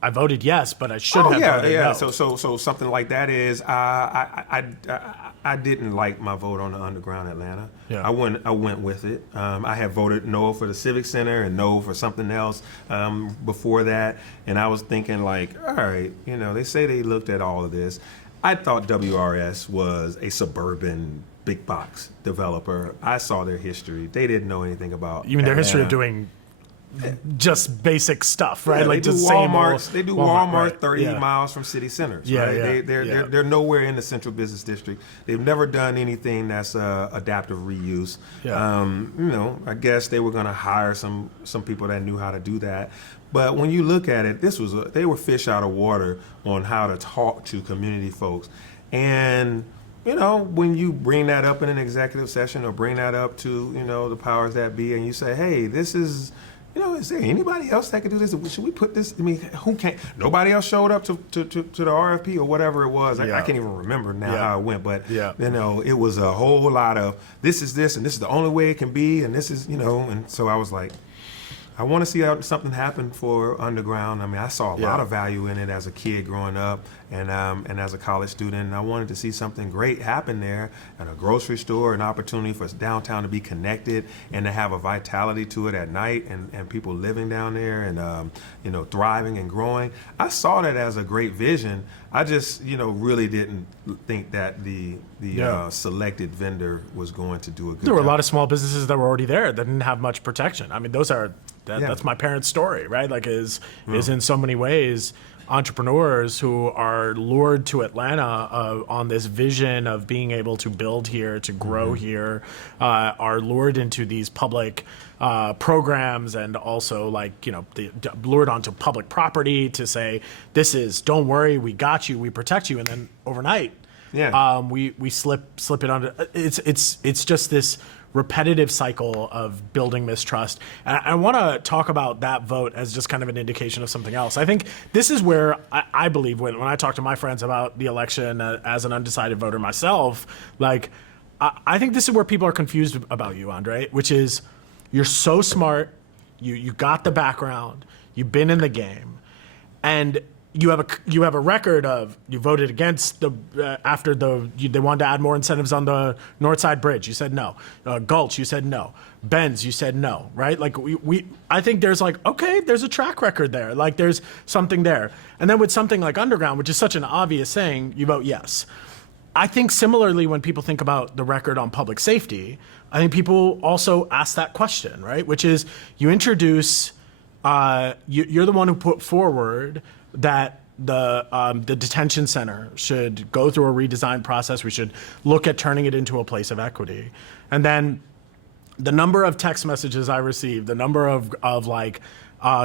I voted yes, but I should have voted no? So something like that is I didn't like my vote on the Underground Atlanta. Yeah. I went with it. I had voted no for the Civic Center and no for something else before that, and I was thinking like, all right, they say they looked at all of this. I thought WRS was a suburban big box developer. I saw their history. They didn't know anything about. You mean their history of doing just basic stuff, right? Yeah, like they do just Walmart. They do Walmart right. 30 miles from city centers. Yeah, right? They're nowhere in the central business district. They've never done anything that's adaptive reuse. Yeah. I guess they were going to hire some people that knew how to do that. But when you look at it, they were fish out of water on how to talk to community folks. And when you bring that up in an executive session or bring that up to the powers that be, and you say, hey, this is. Is there anybody else that could do this? Should we put this? I mean, who can't? Nobody else showed up to the RFP or whatever it was. I can't even remember now how it went, but it was a whole lot of this is this and this is the only way it can be, and this is and so I was like, I want to see something happen for Underground. I mean, I saw a lot of value in it as a kid growing up and as a college student. And I wanted to see something great happen there at a grocery store, an opportunity for downtown to be connected and to have a vitality to it at night and people living down there and, thriving and growing. I saw that as a great vision. I just, really didn't think that the selected vendor was going to do a good job. There were a lot of small businesses that were already there that didn't have much protection. I mean, that's my parents' story, right? Like is in so many ways entrepreneurs who are lured to Atlanta on this vision of being able to build here, to grow here, are lured into these public programs and also lured onto public property to say, don't worry, we got you, we protect you. And then overnight, we slip it onto, it's just this repetitive cycle of building mistrust. And I want to talk about that vote as just kind of an indication of something else. I think this is where I believe when I talk to my friends about the election as an undecided voter myself, I think this is where people are confused about you, Andre, which is you're so smart, you got the background, you've been in the game, and you have a record of you voted against after they wanted to add more incentives on the North Side Bridge. You said no. Gulch, you said no. Benz, you said no. Right? I think there's there's a track record there. There's something there. And then with something like Underground, which is such an obvious thing, you vote yes. I think similarly when people think about the record on public safety, I think people also ask that question, right? Which is you introduce, you're the one who put forward that the detention center should go through a redesign process. We should look at turning it into a place of equity. And then the number of text messages I received, the number of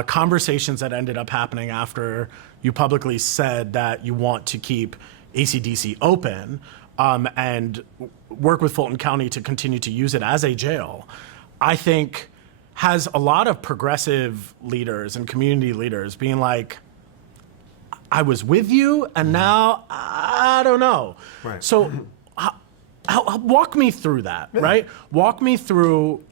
conversations that ended up happening after you publicly said that you want to keep ACDC open and work with Fulton County to continue to use it as a jail, I think has a lot of progressive leaders and community leaders being like, I was with you, and now I don't know. Right. So walk me through that, right? Walk me through,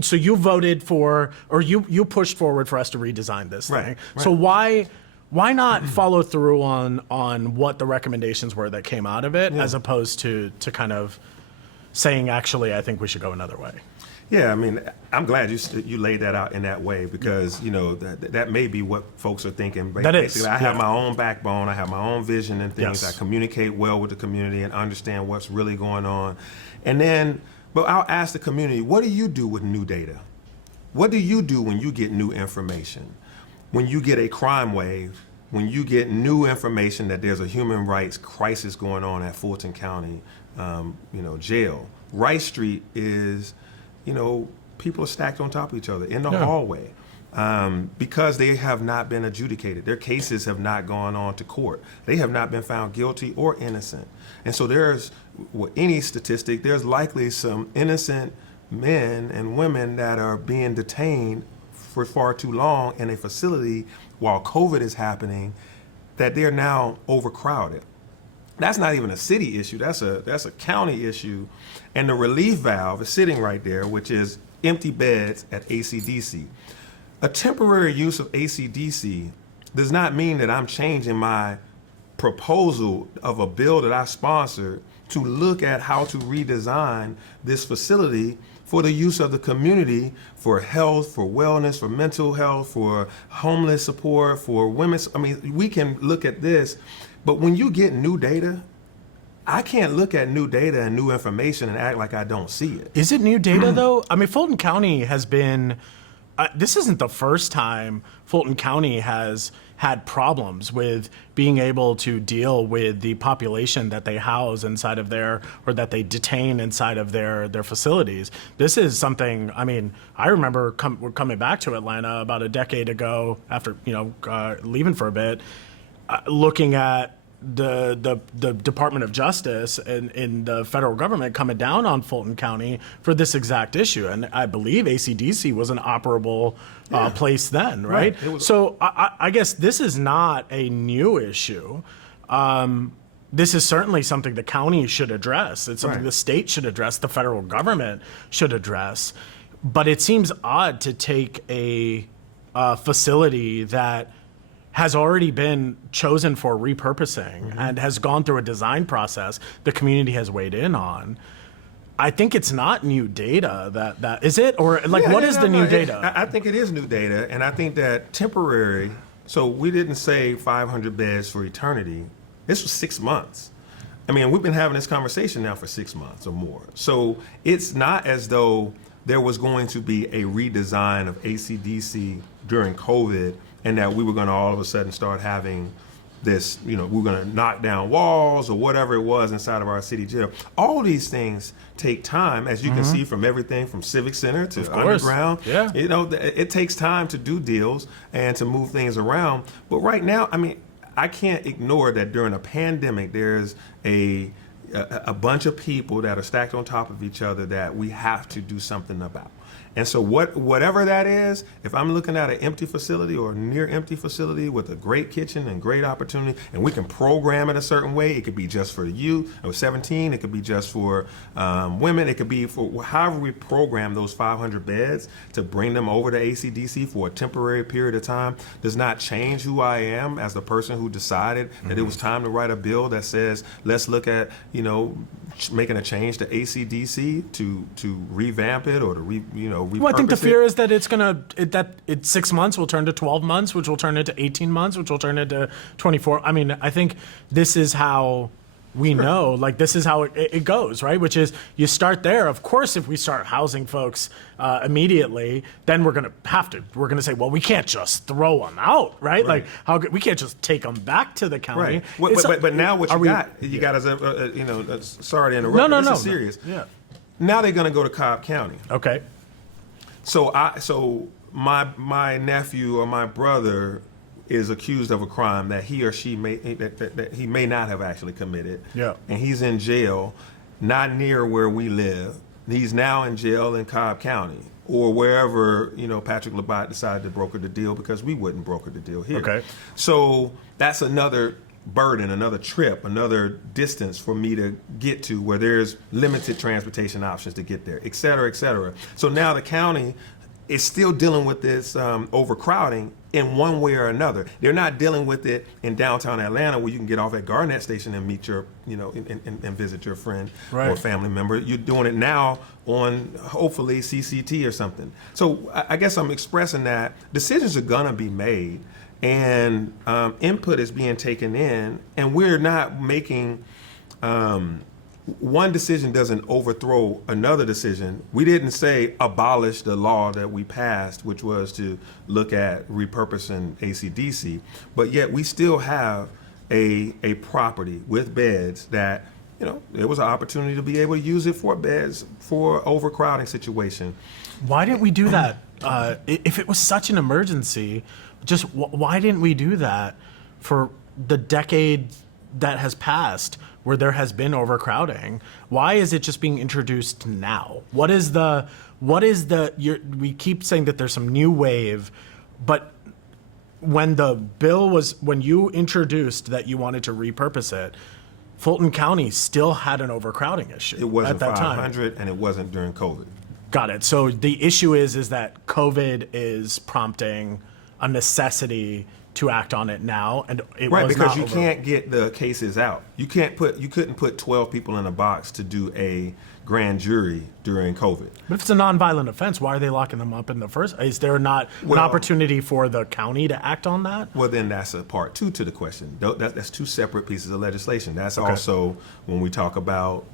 so you voted for, or you pushed forward for us to redesign this thing. Right. So why not follow through on what the recommendations were that came out of it, as opposed to kind of saying, actually, I think we should go another way? Yeah, I mean, I'm glad you laid that out in that way because, that may be what folks are thinking. Basically, I have my own backbone. I have my own vision and things. Yes. I communicate well with the community and understand what's really going on. And then, but I'll ask the community, what do you do with new data? What do you do when you get new information? When you get a crime wave, when you get new information that there's a human rights crisis going on at Fulton County, jail. Rice Street is, people are stacked on top of each other in the hallway because they have not been adjudicated. Their cases have not gone on to court. They have not been found guilty or innocent. And so there's, with any statistic, there's likely some innocent men and women that are being detained for far too long in a facility while COVID is happening, that they're now overcrowded. That's not even a city issue, that's a county issue. And the relief valve is sitting right there, which is empty beds at ACDC. A temporary use of ACDC does not mean that I'm changing my proposal of a bill that I sponsored to look at how to redesign this facility for the use of the community, for health, for wellness, for mental health, for homeless support, for women's. I mean, we can look at this, but when you get new data, I can't look at new data and new information and act like I don't see it. Is it new data though? I mean, Fulton County has been, this isn't the first time Fulton County has had problems with being able to deal with the population that they house inside of their, or that they detain inside of their facilities. This is something, I mean, I remember coming back to Atlanta about a decade ago after, leaving for a bit, looking at the Department of Justice and in the federal government coming down on Fulton County for this exact issue. And I believe ACDC was an operable place then, right? So I guess this is not a new issue. This is certainly something the county should address. It's something the state should address, the federal government should address. But it seems odd to take a facility that has already been chosen for repurposing and has gone through a design process the community has weighed in on. I think it's not new data. That is it? Or what is the new data? I think it is new data, and I think that temporary, so we didn't say 500 beds for eternity. This was 6 months. I mean, we've been having this conversation now for 6 months or more. So it's not as though there was going to be a redesign of ACDC during COVID and that we were going to all of a sudden start having this, we were going to knock down walls or whatever it was inside of our city jail. All these things take time, as you can see from everything from Civic Center to underground. Yeah. It takes time to do deals and to move things around. But right now, I mean, I can't ignore that during a pandemic, there's a bunch of people that are stacked on top of each other that we have to do something about. And so whatever that is, if I'm looking at an empty facility or near empty facility with a great kitchen and great opportunity, and we can program it a certain way, it could be just for youth or 17, it could be just for women, it could be for however we program those 500 beds to bring them over to ACDC for a temporary period of time does not change who I am as the person who decided that it was time to write a bill that says, let's look at, making a change to ACDC to revamp it or to repurpose Well, I think the fear is that it's 6 months will turn to 12 months, which will turn into 18 months, which will turn into 24. I mean, I think this is how we know, this is how it goes, right? Which is you start there. Of course, if we start housing folks immediately, then we're going to say, well, we can't just throw them out, right? Like we can't just take them back to the county. Right. But now what you got is, sorry to interrupt. No, this is serious. Yeah. Now they're going to go to Cobb County. Okay. So my nephew or my brother is accused of a crime that he or she that he may not have actually committed. Yeah. And he's in jail, not near where we live. He's now in jail in Cobb County or wherever, Patrick Labatt decided to broker the deal, because we wouldn't broker the deal here. Okay. So that's another burden, another trip, another distance for me to get to where there's limited transportation options to get there, et cetera, et cetera. So now the county is still dealing with this overcrowding in one way or another. They're not dealing with it in downtown Atlanta where you can get off at Garnett Station and meet your, and visit your friend or family member. You're doing it now on hopefully CCT or something. So I guess I'm expressing that decisions are gonna be made and input is being taken in, and we're not making one decision doesn't overthrow another decision. We didn't say abolish the law that we passed, which was to look at repurposing ACDC, but yet we still have a property with beds that, there was an opportunity to be able to use it for beds for overcrowding situation. Why didn't we do that? If it was such an emergency, just why didn't we do that for the decade that has passed where there has been overcrowding? Why is it just being introduced now? We keep saying that there's some new wave, but when you introduced that you wanted to repurpose it, Fulton County still had an overcrowding issue. It wasn't at that 500 time. and it wasn't during COVID. Got it. So the issue is that COVID is prompting a necessity to act on it now, and it Right, was because not you over. can't get the cases out. You couldn't put 12 people in a box to do a grand jury during COVID. But if it's a nonviolent offense, why are they locking them up in the first? Is there not an opportunity for the county to act on that? Well, then that's a part two to the question. That's two separate pieces of legislation. That's also when we talk about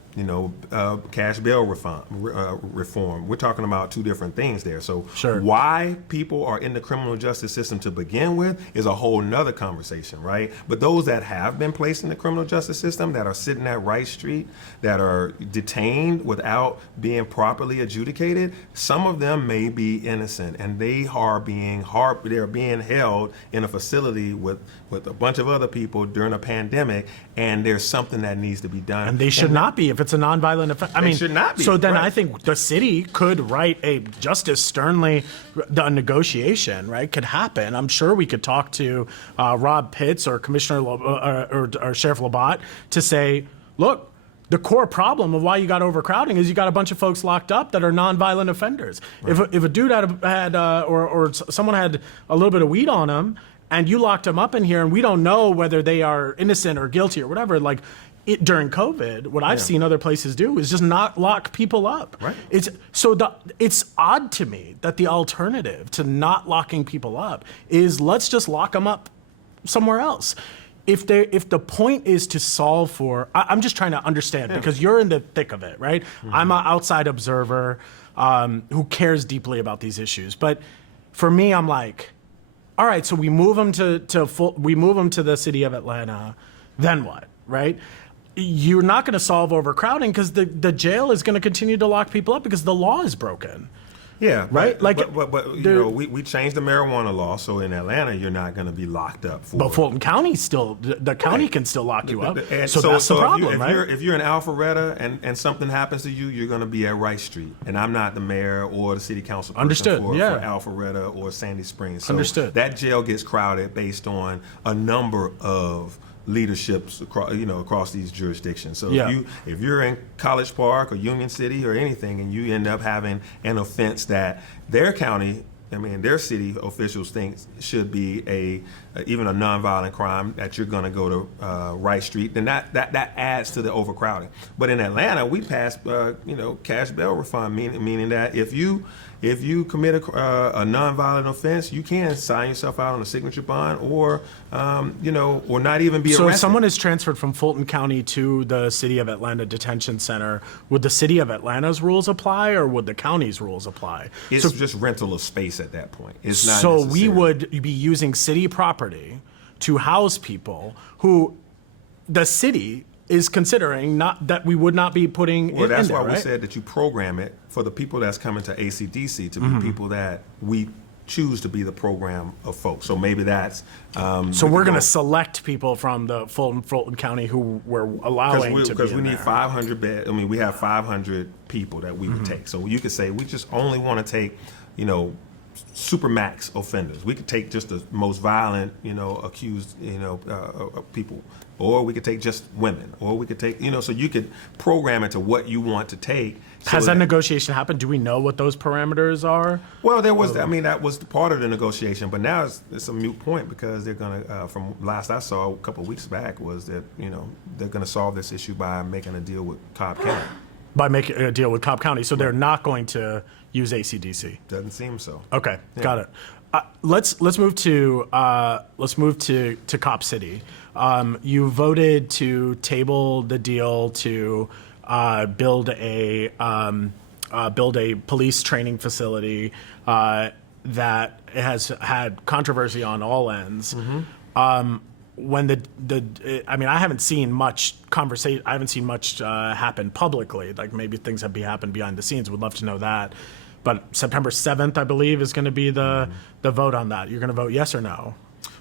cash bail reform. We're talking about two different things there. So why people are in the criminal justice system to begin with is a whole nother conversation, right? But those that have been placed in the criminal justice system, that are sitting at Rice Street, that are detained without being properly adjudicated, some of them may be innocent, and they're being held in a facility with a bunch of other people during a pandemic, and there's something that needs to be done. And they should not be if it's a nonviolent offense. I mean, should not be. So then Right. I think the city could write just as sternly, the negotiation, right, could happen. I'm sure we could talk to Rob Pitts or Commissioner or Sheriff Labatt to say, look, the core problem of why you got overcrowding is you got a bunch of folks locked up that are nonviolent offenders. Right. If a dude had or someone had a little bit of weed on them, and you locked them up in here, and we don't know whether they are innocent or guilty or whatever, during COVID, what I've seen other places do is just not lock people up. Right. It's odd to me that the alternative to not locking people up is let's just lock them up somewhere else. If the point is to solve for, I'm just trying to understand because you're in the thick of it, right? Mm-hmm. I'm an outside observer who cares deeply about these issues, but for me, I'm like, all right, so we move them to the city of Atlanta, then what, right? You're not going to solve overcrowding because the jail is going to continue to lock people up because the law is broken. Yeah, right. But we changed the marijuana law, so in Atlanta you're not going to be locked up for. But Fulton County the county can still lock you up. So that's the problem, right? If you're in Alpharetta and something happens to you, you're going to be at Rice Street, and I'm not the mayor or the city council person for Alpharetta or Sandy Springs. So Understood. That jail gets crowded based on a number of leaderships across these jurisdictions. So if you're in College Park or Union City or anything, and you end up having an offense that their city officials think should be even a nonviolent crime, that you're going to go to Rice Street, then that adds to the overcrowding. But in Atlanta, we passed cash bail reform, meaning that if you commit a nonviolent offense, you can sign yourself out on a signature bond, or not even be arrested. So if someone is transferred from Fulton County to the City of Atlanta Detention Center, would the City of Atlanta's rules apply, or would the county's rules apply? It's just rental of space at that point. It's not. So we would be using city property to house people who the city is considering that we would not be putting well, in that's there, why we right? said that you program it for the people that's coming to ACDC to be people that we choose to be the program of folks. So maybe that's so we're going to select people from the Fulton County who we're allowing to be because we in need there. 500 beds. I mean, we have 500 people that we would take. So you could say we just only want to take supermax offenders. We could take just the most violent, accused, people, or we could take just women, or we could take, so you could program it to what you want to take. Has that negotiation happened? Do we know what those parameters are? Well, there was. That was part of the negotiation, but now it's a moot point because they're going to. From last I saw a couple of weeks back, was that they're going to solve this issue by making a deal with Cobb County. By making a deal with Cobb County, so they're not going to use ACDC. Doesn't seem so. Okay, got it. Let's move to Cop City. You voted to table the deal to build a police training facility that has had controversy on all ends. When I haven't seen much conversation. I haven't seen much happen publicly. Like maybe things have happened behind the scenes. Would love to know that. But September 7th, I believe, is going to be the vote on that. You're going to vote yes or no?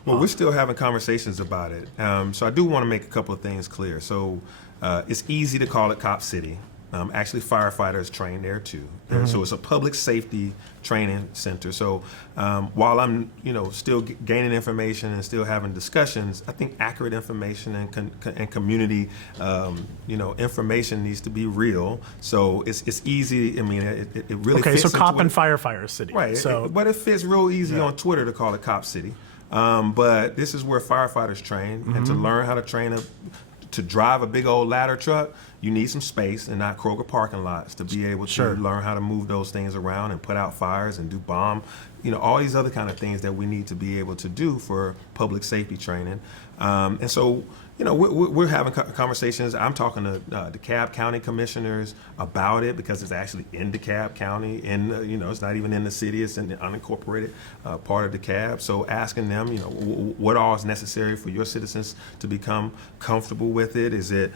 Well, we're still having conversations about it. So I do want to make a couple of things clear. So it's easy to call it Cop City. Actually, firefighters train there too. So it's a public safety training center. So while I'm, still gaining information and still having discussions, I think accurate information and community, information needs to be real. So it's easy. I mean, it really okay. fits. So Cop into and Firefighter City. Right. So, but it fits real easy on Twitter to call it Cop City. But this is where firefighters train, and to learn how to to drive a big old ladder truck, you need some space and not Kroger parking lots to be able to learn how to move those things around and put out fires and do bomb, all these other kind of things that we need to be able to do for public safety training. And so, we're having conversations. I'm talking to DeKalb County commissioners about it because it's actually in DeKalb County, and it's not even in the city; it's in the unincorporated part of DeKalb. So asking them, what all is necessary for your citizens to become comfortable with it? Is it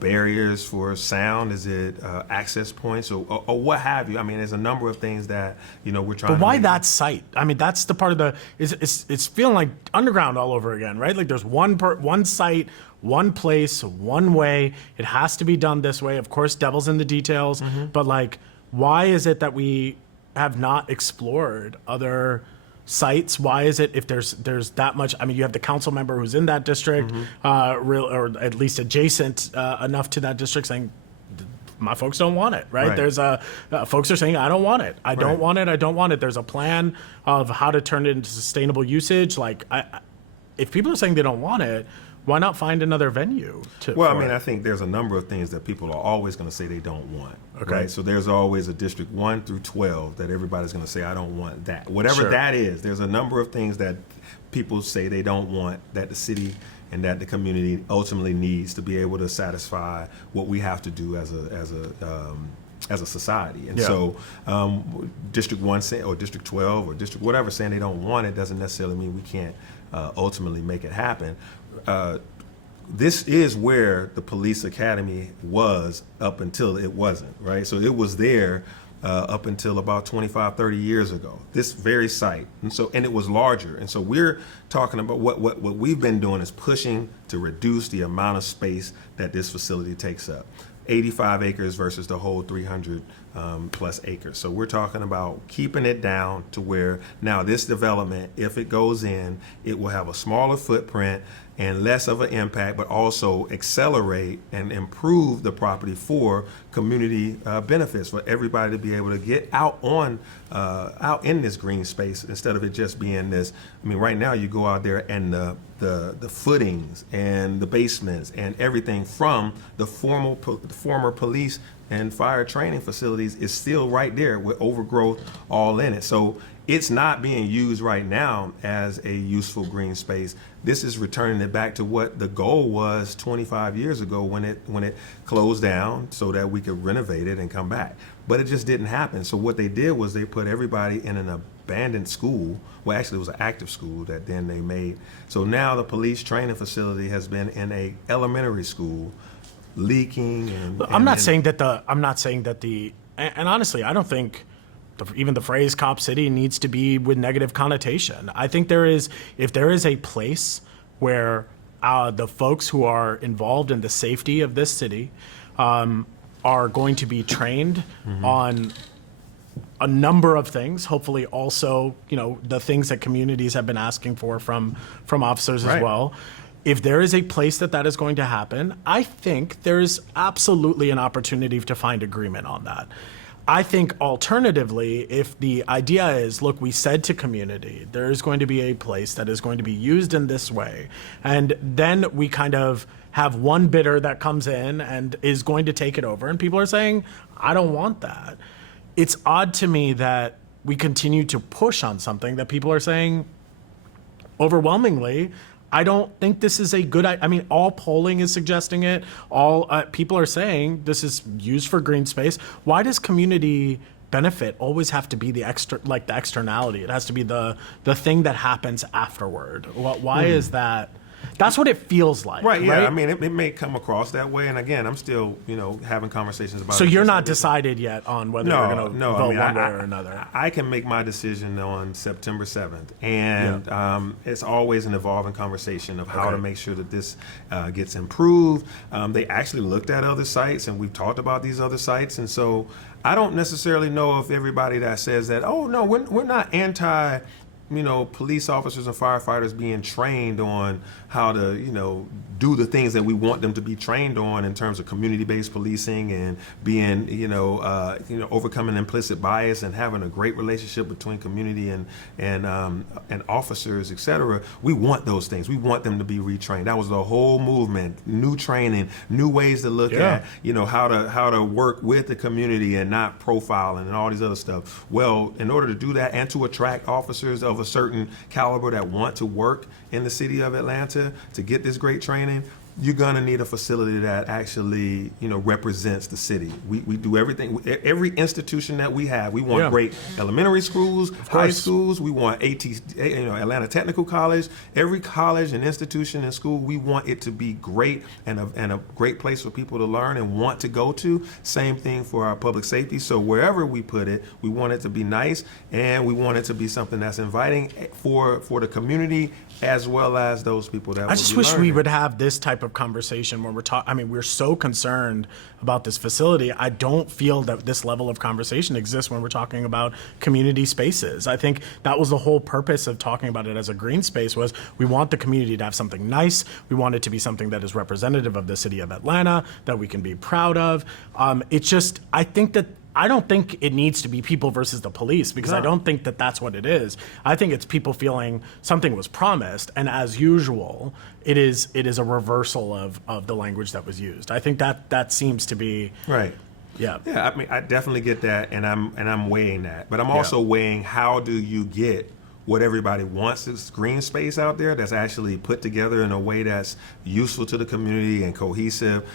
barriers for sound? Is it access points or what have you? I mean, there's a number of things that we're trying. But why that site? I mean, that's the part of the it's feeling like underground all over again, right? Like there's one site, one place, one way. It has to be done this way. Of course, devil's in the details. But like, why is it that we have not explored other sites? Why is it if there's that much? I mean, you have the council member who's in that district, or at least adjacent enough to that district, saying my folks don't want it, right? There's folks are saying, I don't want it. I don't want it. I don't want it. There's a plan of how to turn it into sustainable usage. Like, if people are saying they don't want it, why not find another venue? I think there's a number of things that people are always going to say they don't want. Okay. Right? So there's always a District 1 through 12 that everybody's going to say, I don't want that. Whatever that is, there's a number of things that people say they don't want that the city and that the community ultimately needs to be able to satisfy what we have to do as a society. And so District 1 or District 12 or District whatever saying they don't want it doesn't necessarily mean we can't ultimately make it happen. This is where the police academy was up until it wasn't, right? So it was there up until about 25, 30 years ago, this very site. And it was larger. And so we're talking about what we've been doing is pushing to reduce the amount of space that this facility takes up. 85 acres versus the whole 300 plus acres. So we're talking about keeping it down to where now this development, if it goes in, it will have a smaller footprint and less of an impact, but also accelerate and improve the property for community benefits, for everybody to be able to get out in this green space instead of it just being this. I mean, right now you go out there and the footings and the basements and everything from the former police and fire training facilities is still right there with overgrowth all in it. So it's not being used right now as a useful green space. This is returning it back to what the goal was 25 years ago when it closed down so that we could renovate it and come back. But it just didn't happen. So what they did was they put everybody in an abandoned school. Well, actually it was an active school that then they made. So now the police training facility has been in a elementary school leaking and I'm not saying that and honestly, I don't think even the phrase Cop City needs to be with negative connotation. I think if there is a place where the folks who are involved in the safety of this city are going to be trained on a number of things, hopefully also, the things that communities have been asking for from officers as well. If there is a place that is going to happen, I think there's absolutely an opportunity to find agreement on that. I think alternatively, if the idea is, look, we said to community, there is going to be a place that is going to be used in this way, and then we kind of have one bidder that comes in and is going to take it over, and people are saying, I don't want that. It's odd to me that we continue to push on something that people are saying overwhelmingly, I don't think this is a good. I mean, all polling is suggesting it. All people are saying this is used for green space. Why does community benefit always have to be the externality? It has to be the thing that happens afterward. Why is that? That's what it feels like. Right, yeah. I mean, it may come across that way. And again, I'm still, having conversations about it. So you're not decided yet on whether you're going to vote one way or another? I can make my decision on September 7th. And it's always an evolving conversation of how to make sure that this gets improved. They actually looked at other sites, and we've talked about these other sites. And so I don't necessarily know if everybody that says that, oh, no, we're not anti police officers and firefighters being trained on how to, do the things that we want them to be trained on in terms of community-based policing and being, overcoming implicit bias and having a great relationship between community and officers, et cetera. We want those things. We want them to be retrained. That was the whole movement: new training, new ways to look at, how to work with the community and not profiling and all these other stuff. Well, in order to do that and to attract officers of a certain caliber that want to work in the city of Atlanta to get this great training, you're going to need a facility that actually, represents the city. We do everything. Every institution that we have, we want great elementary schools, high schools. We want Atlanta Technical College. Every college and institution and school, we want it to be great and a great place for people to learn and want to go to. Same thing for our public safety. So wherever we put it, we want it to be nice, and we want it to be something that's inviting for the community as well as those people that. I just wish we would have this type of conversation when we're talking. I mean, we're so concerned about this facility. I don't feel that this level of conversation exists when we're talking about community spaces. I think that was the whole purpose of talking about it as a green space, was we want the community to have something nice. We want it to be something that is representative of the city of Atlanta, that we can be proud of. It's just, I don't think it needs to be people versus the police, because I don't think that that's what it is. I think it's people feeling something was promised, and as usual, it is a reversal of the language that was used. I think that seems to be right. Yeah. Yeah. I mean, I definitely get that, and I'm weighing that, but I'm also weighing, how do you get what everybody wants, this green space out there that's actually put together in a way that's useful to the community and cohesive.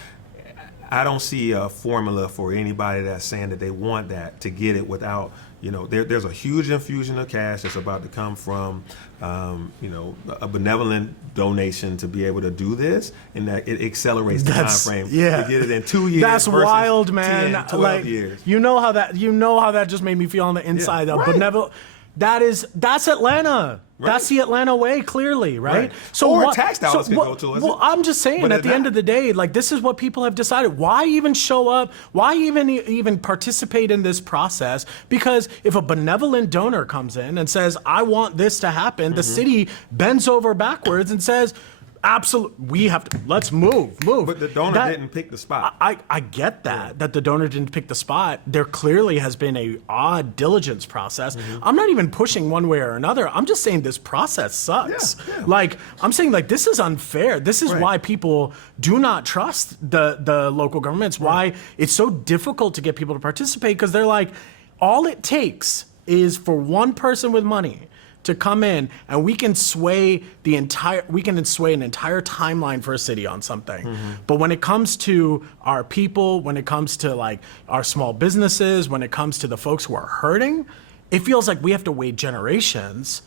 I don't see a formula for anybody that's saying that they want that to get it without, there's a huge infusion of cash that's about to come from, a benevolent donation to be able to do this, and that it accelerates the time frame to get it in 2 years. That's wild, man. 10, 12 years. You know how that just made me feel on the inside. Right. Benevolent. That's Atlanta. Right. That's the Atlanta way, clearly, right? So or tax dollars can go to us. Well, I'm just saying, at the end of the day, this is what people have decided. Why even show up? Why even participate in this process? Because if a benevolent donor comes in and says, I want this to happen, the city bends over backwards and says, absolutely, we have to, let's move. But the donor didn't pick the spot. I get that the donor didn't pick the spot. There clearly has been a odd diligence process. I'm not even pushing one way or another. I'm just saying this process sucks. Yeah. I'm saying this is unfair. This is why people do not trust the local governments, why it's so difficult to get people to participate, because they're like, all it takes is for one person with money to come in, and we can sway an entire timeline for a city on something. But when it comes to our people, when it comes to our small businesses, when it comes to the folks who are hurting, it feels like we have to wait generations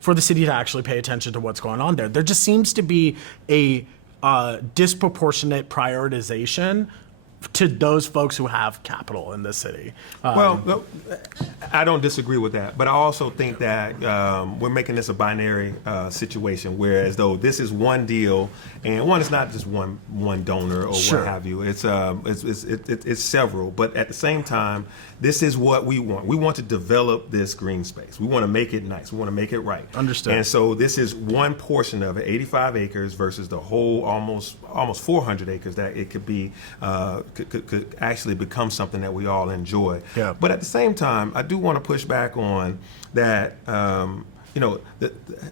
for the city to actually pay attention to what's going on there. There just seems to be a disproportionate prioritization to those folks who have capital in this city. Well, I don't disagree with that, but I also think that we're making this a binary situation, whereas though this is one deal, and it's not just one donor or what have you. It's several, but at the same time, this is what we want. We want to develop this green space. We want to make it nice. We want to make it right. Understood. And so this is one portion of it, 85 acres versus the whole almost 400 acres that it could be. Could actually become something that we all enjoy. Yeah. But at the same time, I do want to push back on that.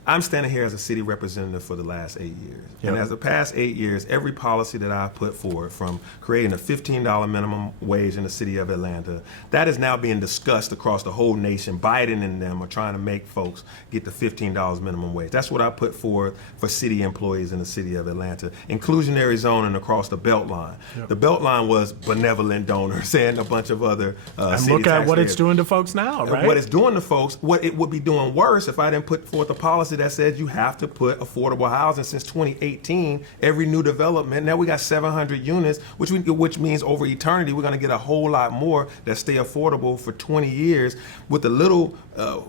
I'm standing here as a city representative for the last 8 years. Yep. And as the past 8 years, every policy that I put forward, from creating a $15 minimum wage in the city of Atlanta, that is now being discussed across the whole nation. Biden and them are trying to make folks get the $15 minimum wage. That's what I put forward for city employees in the city of Atlanta. Inclusionary zoning across the Beltline. Yep. The Beltline was benevolent donors and a bunch of other and city look at what taxpayers. it's doing to folks now, right? What it's doing to folks, what it would be doing worse if I didn't put forth a policy that said you have to put affordable housing. Since 2018, every new development, now we got 700 units, which means over eternity we're going to get a whole lot more that stay affordable for 20 years. With the little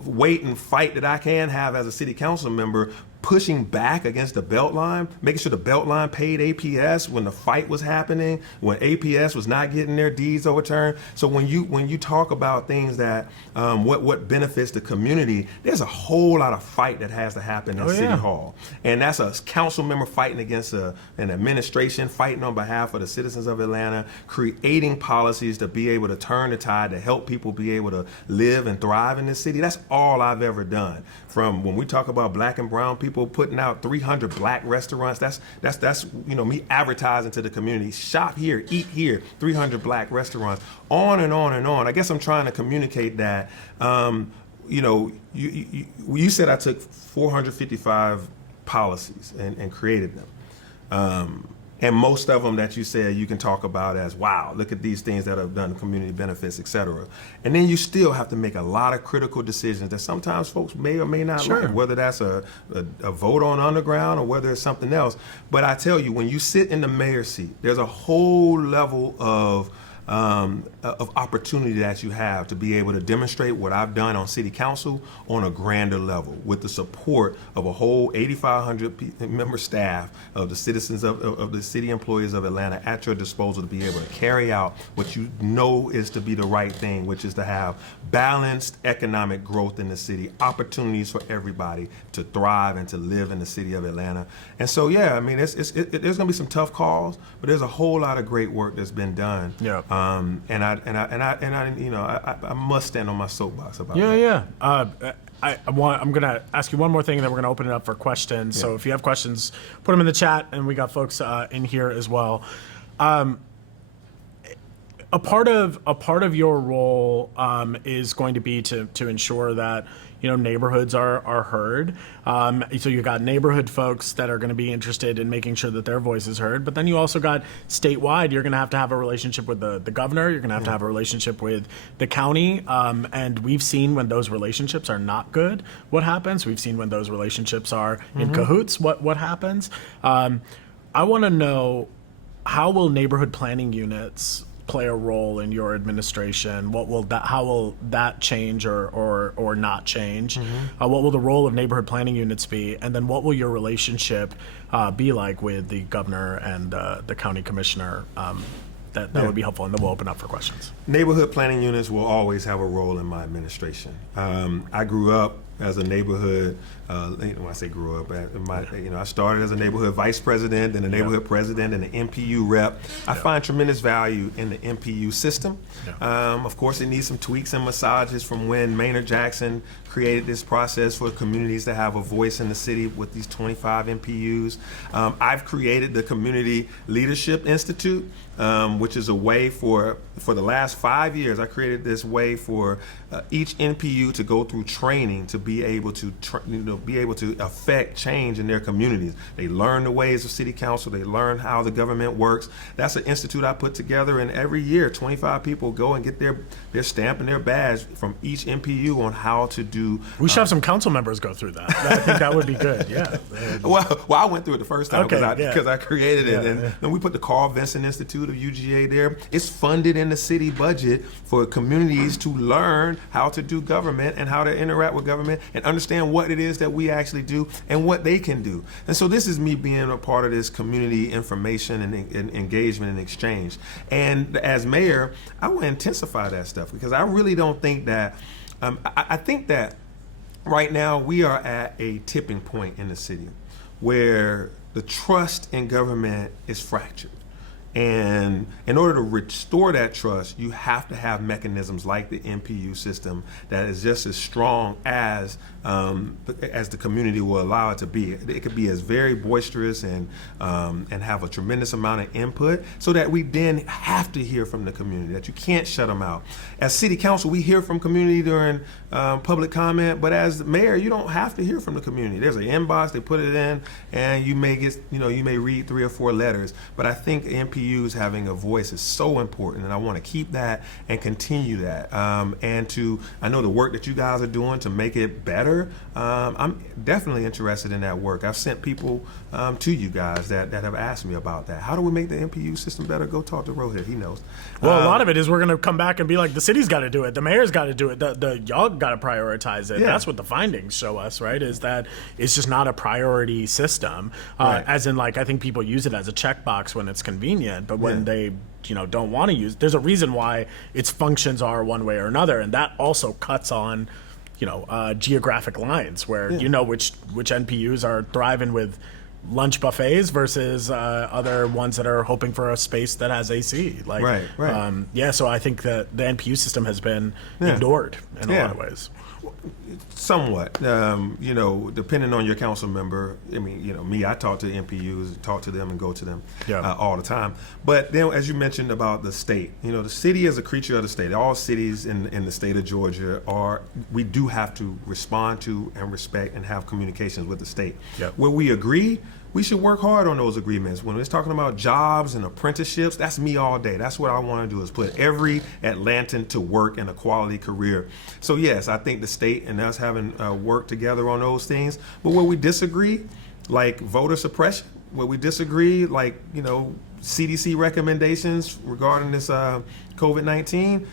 wait and fight that I can have as a city council member, pushing back against the Beltline, making sure the Beltline paid APS when the fight was happening, when APS was not getting their deeds overturned. So when you talk about things that what benefits the community, there's a whole lot of fight that has to happen in City Hall, and that's a council member fighting against an administration, fighting on behalf of the citizens of Atlanta, creating policies to be able to turn the tide, to help people be able to live and thrive in this city. That's all I've ever done. From when we talk about black and brown people putting out 300 black restaurants, that's me advertising to the community, shop here, eat here, 300 black restaurants, on and on and on. I guess I'm trying to communicate that, you said I took 455 policies and created them. And most of them that you said you can talk about as, wow, look at these things that have done community benefits, et cetera. And then you still have to make a lot of critical decisions that sometimes folks may or may not like, whether that's a vote on underground or whether it's something else. But I tell you, when you sit in the mayor's seat, there's a whole level of opportunity that you have to be able to demonstrate what I've done on city council on a grander level, with the support of a whole 8,500 member staff of the citizens of the city employees of Atlanta at your disposal to be able to carry out what you know is to be the right thing, which is to have balanced economic growth in the city, opportunities for everybody to thrive and to live in the city of Atlanta. And so, yeah, I mean, there's going to be some tough calls, but there's a whole lot of great work that's been done. Yeah. And I must stand on my soapbox about that. Yeah. I'm going to ask you one more thing, and then we're going to open it up for questions. Yeah. So if you have questions, put them in the chat, and we got folks in here as well. A part of your role is going to be to ensure that neighborhoods are heard. So you got neighborhood folks that are going to be interested in making sure that their voice is heard. But then you also got statewide. You're going to have a relationship with the governor. You're going to have a relationship with the county. And we've seen when those relationships are not good, what happens. We've seen when those relationships are in cahoots, what happens. I want to know, how will neighborhood planning units play a role in your administration? How will that change or not change? What will the role of neighborhood planning units be? And then what will your relationship be like with the governor and the county commissioner? That would be helpful, and then we'll open up for questions. Neighborhood planning units will always have a role in my administration. I grew up as a neighborhood, when I say grew up, I started as a neighborhood vice president, then a neighborhood president, and an MPU rep. I find tremendous value in the MPU system. Of course, it needs some tweaks and massages from when Maynard Jackson created this process for communities to have a voice in the city with these 25 MPUs. I've created the Community Leadership Institute, which is a way for the last 5 years, I created this way for each NPU to go through training to be able to affect change in their communities. They learn the ways of city council. They learn how the government works. That's an institute I put together, and every year 25 people go and get their stamp and their badge from each NPU on how to do. We should have some council members go through that. I think that would be good. Yeah. Well, I went through it the first time because I created it, and we put the Carl Vinson Institute of UGA there. It's funded in the city budget for communities to learn how to do government and how to interact with government and understand what it is that we actually do and what they can do. And so this is me being a part of this community information and engagement and exchange. And as mayor, I will intensify that stuff, because I really don't think that, I think that right now we are at a tipping point in the city where the trust in government is fractured. And in order to restore that trust, you have to have mechanisms like the NPU system that is just as strong as the community will allow it to be. It could be as very boisterous and have a tremendous amount of input, so that we then have to hear from the community, that you can't shut them out. As city council, we hear from community during public comment, but as the mayor, you don't have to hear from the community. There's an inbox, they put it in, and you may get, you may read 3 or 4 letters. But I think NPUs having a voice is so important, and I want to keep that and continue that. I know the work that you guys are doing to make it better. I'm definitely interested in that work. I've sent people to you guys that have asked me about that. How do we make the NPU system better? Go talk to Rohit. He knows. Well, a lot of it is we're going to come back and be like, the city's got to do it. The mayor's got to do it. The y'all got to prioritize it. Yeah. That's what the findings show us, right? Is that it's just not a priority system. Right. As in, like, I think people use it as a checkbox when it's convenient, but when they don't want to use, there's a reason why its functions are one way or another, and that also cuts on geographic lines where which NPUs are thriving with lunch buffets versus other ones that are hoping for a space that has AC. Like, Right. So I think that the NPU system has been ignored in a lot of ways. Somewhat, depending on your council member. I mean, me, I talk to NPUs, talk to them and go to them all the time. But then, as you mentioned about the state, the city is a creature of the state. All cities in the state of Georgia we do have to respond to and respect and have communications with the state. Where we agree, we should work hard on those agreements. When it's talking about jobs and apprenticeships, that's me all day. That's what I want to do, is put every Atlantan to work in a quality career. So yes, I think the state and us having worked together on those things. But where we disagree, like voter suppression, where we disagree, like, CDC recommendations regarding this COVID-19,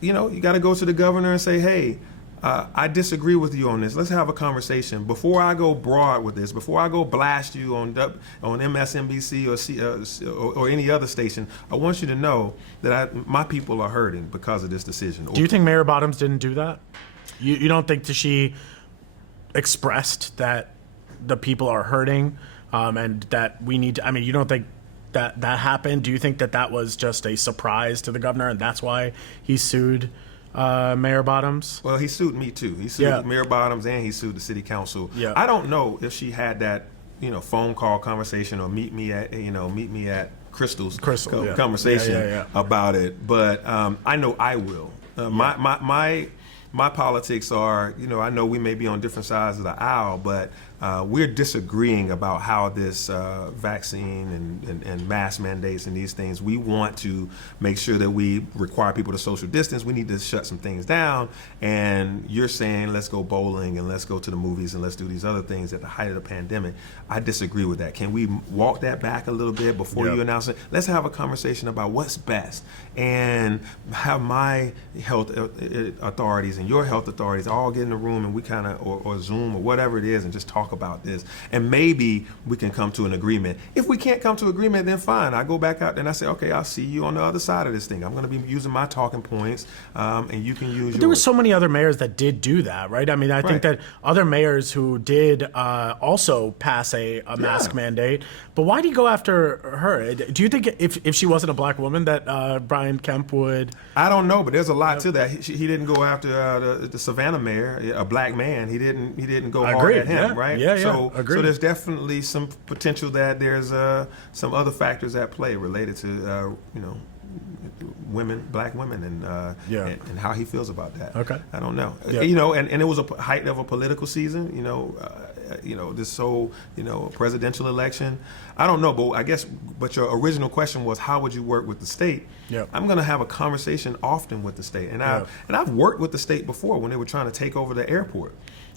you got to go to the governor and say, hey, I disagree with you on this. Let's have a conversation. Before I go broad with this, before I go blast you on MSNBC or any other station, I want you to know that my people are hurting because of this decision. Do you think Mayor Bottoms didn't do that? You don't think that she expressed that the people are hurting and that we need to, you don't think that happened? Do you think that was just a surprise to the governor and that's why he sued Mayor Bottoms? Well, he sued me too. He sued Mayor Bottoms and he sued the city council. I don't know if she had that, phone call conversation or meet me at Crystal's conversation about it. But I know I will. My politics are, I know we may be on different sides of the aisle, but we're disagreeing about how this vaccine and mask mandates and these things, we want to make sure that we require people to social distance. We need to shut some things down. And you're saying, let's go bowling and let's go to the movies and let's do these other things at the height of the pandemic. I disagree with that. Can we walk that back a little bit before you announce it? Let's have a conversation about what's best and have my health authorities and your health authorities all get in the room and we kind of, or Zoom or whatever it is, and just talk about this. And maybe we can come to an agreement. If we can't come to agreement, then fine. I go back out and I say, okay, I'll see you on the other side of this thing. I'm going to be using my talking points and you can use yours. There were so many other mayors that did do that, right? I think that other mayors who did also pass a mask mandate, but why do you go after her? Do you think if she wasn't a black woman that Brian Kemp would? I don't know, but there's a lot to that. He didn't go after the Savannah mayor, a black man. He didn't go hard at him, right? So there's definitely some potential that there's some other factors at play related to women, black women, and how he feels about that. Okay, I don't know. And it was a height of a political season. This whole presidential election. I don't know, but your original question was, how would you work with the state? I'm going to have a conversation often with the state, and I've worked with the state before when they were trying to take over the airport.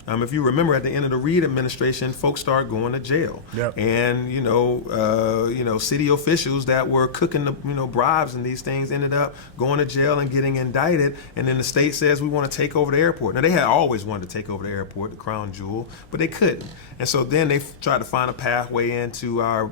If you remember, at the end of the Reid administration, folks started going to jail, and city officials that were cooking the bribes and these things ended up going to jail and getting indicted. And then the state says we want to take over the airport. Now they had always wanted to take over the airport, the crown jewel, but they couldn't. And so then they tried to find a pathway into our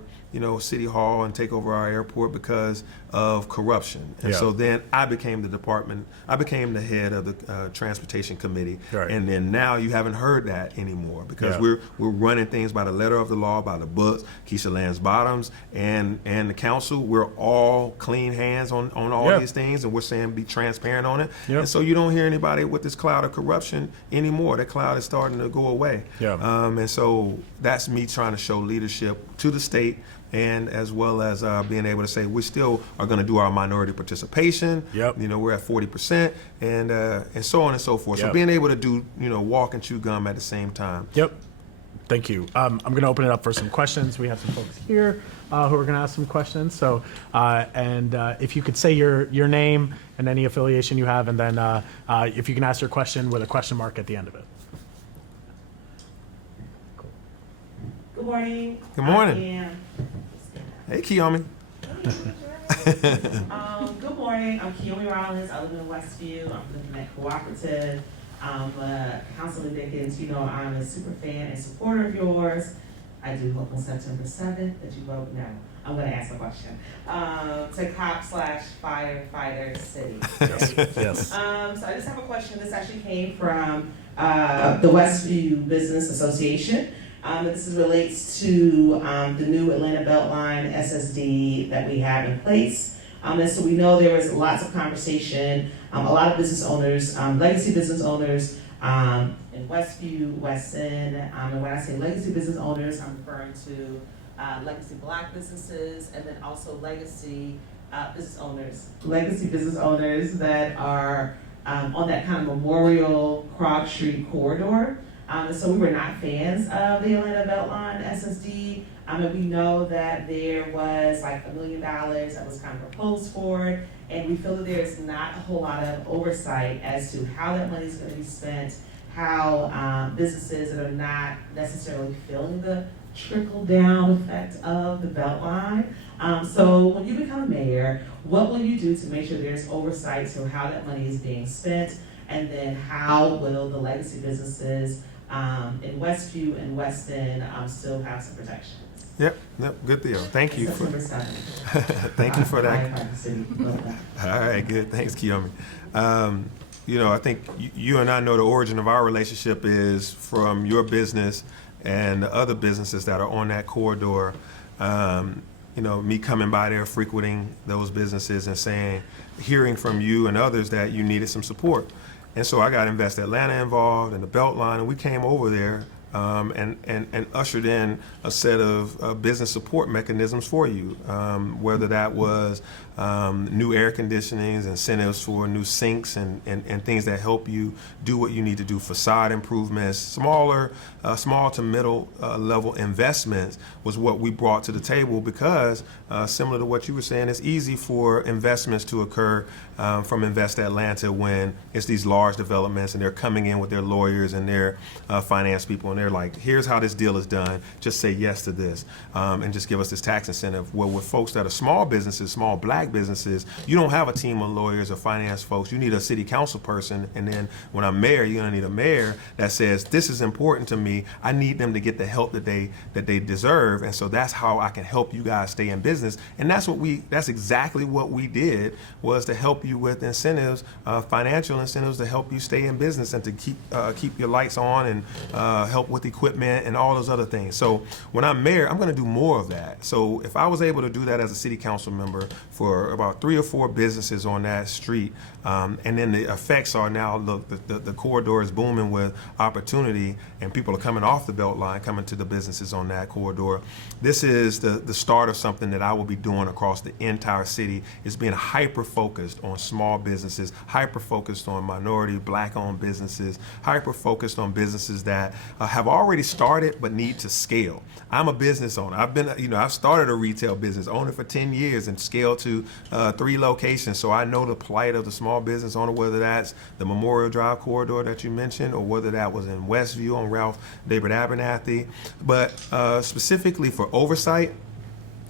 city hall and take over our airport because of corruption. And Yeah. so then I became the head of the Transportation Committee. Right. And then now you haven't heard that anymore because Yeah. we're running things by the letter of the law, by the books. Keisha Lance Bottoms and the council, we're all clean hands on all Yeah. these things, and we're saying be transparent on it. Yep. And so you don't hear anybody with this cloud of corruption anymore. That cloud is starting to go away. Yeah. And so that's me trying to show leadership to the state, and as well as being able to say we still are going to do our minority participation. Yep. We're at 40%, and so on and so forth. Yep. So being able to do walk and chew gum at the same time. Yep. Thank you. I'm going to open it up for some questions. We have some folks here who are going to ask some questions. So, if you could say your name and any affiliation you have, and then if you can ask your question with a question mark at the end of it. Good morning. Good morning. I am- Hey, Kiyomi. Good morning. I'm Kiyomi Rollins. I live in Westview. I'm living at Cooperative. Councilman Dickens, I'm a super fan and supporter of yours. I do hope on September 7th that you vote no. I'm going to ask a question. To cop/firefighter city. Yes. So I just have a question. This actually came from the Westview Business Association. This relates to the new Atlanta Beltline SSD that we have in place. And so we know there was lots of conversation, a lot of business owners, legacy business owners in Westview, West End. And when I say legacy business owners, I'm referring to legacy Black businesses, and then also legacy business owners. Legacy business owners that are on that kind of Memorial, Krog Street corridor. And so we were not fans of the Atlanta Beltline SSD. And we know that there was like $1 million that was kind of proposed for it. And we feel that there's not a whole lot of oversight as to how that money is going to be spent, how businesses that are not necessarily feeling the trickle-down effect of the Beltline. So when you become mayor, what will you do to make sure there's oversight to how that money is being spent? And then how will the legacy businesses in Westview and West End still have some protections? Yep, good deal. Thank you for thank you for that. All right, good. Thanks, Kiyomi. I think you and I know the origin of our relationship is from your business and the other businesses that are on that corridor. Me coming by there, frequenting those businesses and hearing from you and others that you needed some support. And so I got Invest Atlanta involved and the Beltline, and we came over there and ushered in a set of business support mechanisms for you, whether that was new air conditionings, incentives for new sinks, and things that help you do what you need to do, facade improvements, small to middle level investments was what we brought to the table because, similar to what you were saying, it's easy for investments to occur from Invest Atlanta when it's these large developments and they're coming in with their lawyers and their finance people and they're like, here's how this deal is done, just say yes to this and just give us this tax incentive. Well, with folks that are small businesses, small Black businesses, you don't have a team of lawyers or finance folks. You need a city council person, and then when I'm mayor, you're gonna need a mayor that says, this is important to me. I need them to get the help that they deserve, and so that's how I can help you guys stay in business. And that's exactly what we did, was to help you with incentives, financial incentives to help you stay in business and to keep your lights on and help with equipment and all those other things. So when I'm mayor, I'm gonna do more of that. So if I was able to do that as a city council member for about 3 or 4 businesses on that street, and then the effects are now, look, the corridor is booming with opportunity and people are coming off the Beltline, coming to the businesses on that corridor. This is the start of something that I will be doing across the entire city, is being hyper-focused on small businesses, hyper-focused on minority, Black-owned businesses, hyper-focused on businesses that have already started but need to scale. I'm a business owner. I've started a retail business, owned it for 10 years and scaled to 3 locations. So I know the plight of the small business owner, whether that's the Memorial Drive corridor that you mentioned, or whether that was in Westview on Ralph David Abernathy. But specifically for oversight,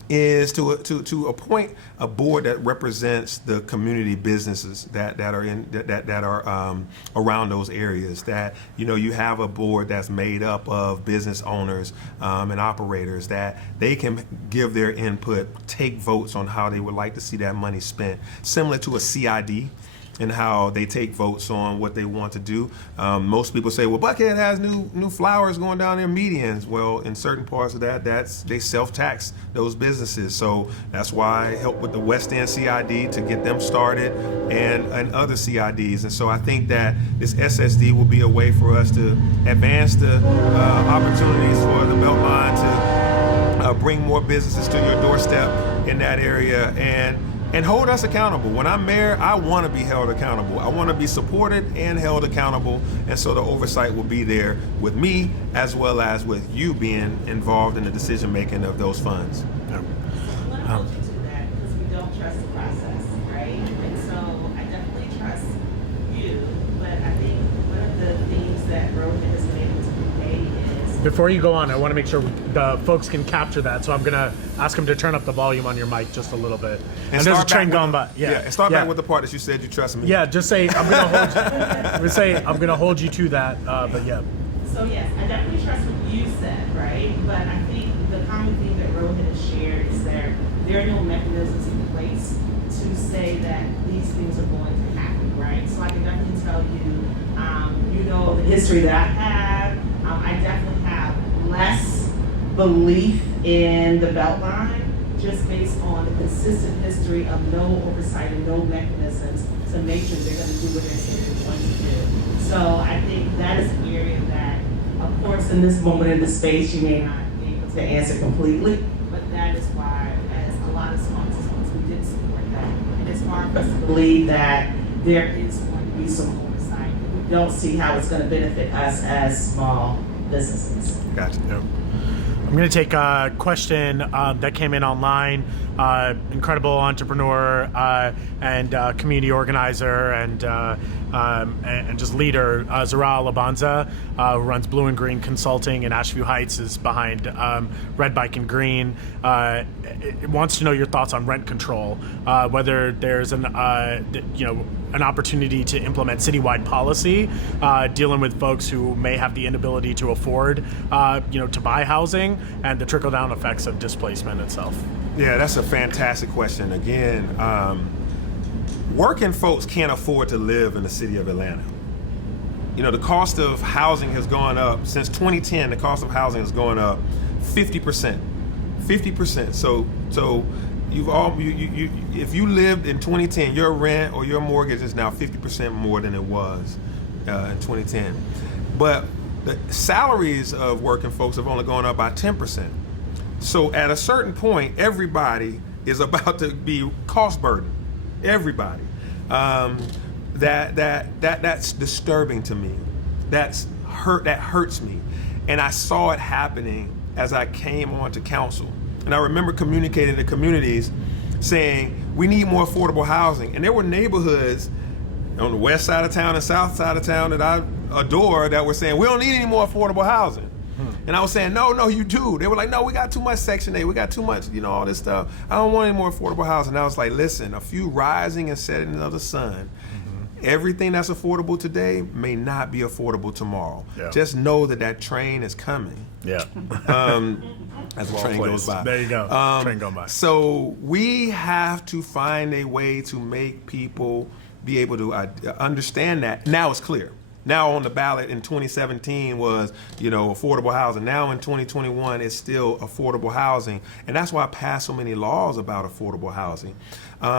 is to appoint a board that represents the community businesses that are around those areas. That you have a board that's made up of business owners and operators, that they can give their input, take votes on how they would like to see that money spent, similar to a CID. And how they take votes on what they want to do. Most people say, well, Buckhead has new flowers going down their medians. Well, in certain parts of they self-tax those businesses. So that's why I help with the West End CID to get them started and other CIDs. And so I think that this SSD will be a way for us to advance the opportunities for the Beltline to bring more businesses to your doorstep in that area and hold us accountable. When I'm mayor, I want to be held accountable. I want to be supported and held accountable, and so the oversight will be there with me as well as with you being involved in the decision making of those funds. Let me hold you to that, because we don't trust the process, right? And so I definitely trust you, but I think one of the things that Rohit has been able to convey is... Before you go on, I want to make sure the folks can capture that, so I'm going to ask them to turn up the volume on your mic just a little bit. And there's a train going by. And start back with the part that you said you trust me. Yeah, just say I'm going to hold you. I'm going to hold you to that. But yeah. So yes, I definitely trust what you said, right? But I think the common thing that Rohit has shared is there are no mechanisms in place to say that these things are going to happen, right? So I can definitely tell you, the history that I have. I definitely have less belief in the Beltline, just based on the consistent history of no oversight and no mechanisms to make sure they're going to do what they say they're going to do. So I think that is an area that, of course, in this moment in the space, you may not be able to answer completely, but that is why, as a lot of small businesses, we did support that. And it's hard for us to believe that there is going to be some oversight. We don't see how it's going to benefit us as small businesses. Gotcha. Yep. I'm going to take a question that came in online. Incredible entrepreneur and community organizer and just leader, Zara Labanza, who runs Blue and Green Consulting in Asheview Heights, is behind Red Bike and Green. It wants to know your thoughts on rent control, whether there's an opportunity to implement citywide policy dealing with folks who may have the inability to afford, to buy housing, and the trickle-down effects of displacement itself. Yeah, that's a fantastic question. Again, working folks can't afford to live in the city of Atlanta. The cost of housing has gone up since 2010. The cost of housing has gone up 50%. 50%. So if you lived in 2010, your rent or your mortgage is now 50% more than it was in 2010. But the salaries of working folks have only gone up by 10%. So at a certain point, everybody is about to be cost burdened. Everybody. That's disturbing to me. That hurts me. And I saw it happening as I came onto council. And I remember communicating to communities saying, we need more affordable housing. And there were neighborhoods on the west side of town and south side of town that I adore that were saying, we don't need any more affordable housing. And I was saying, no, you do. They were like, no, we got too much Section 8. We got too much, all this stuff. I don't want any more affordable housing. And I was like, listen, a few rising and setting of the sun. Everything that's affordable today may not be affordable tomorrow. Yeah. Just know that train is coming. Yeah. As the train goes by. There you go. Train going by. So we have to find a way to make people be able to understand that. Now it's clear. Now on the ballot in 2017 was, affordable housing. Now in 2021, it's still affordable housing. And that's why I passed so many laws about affordable housing,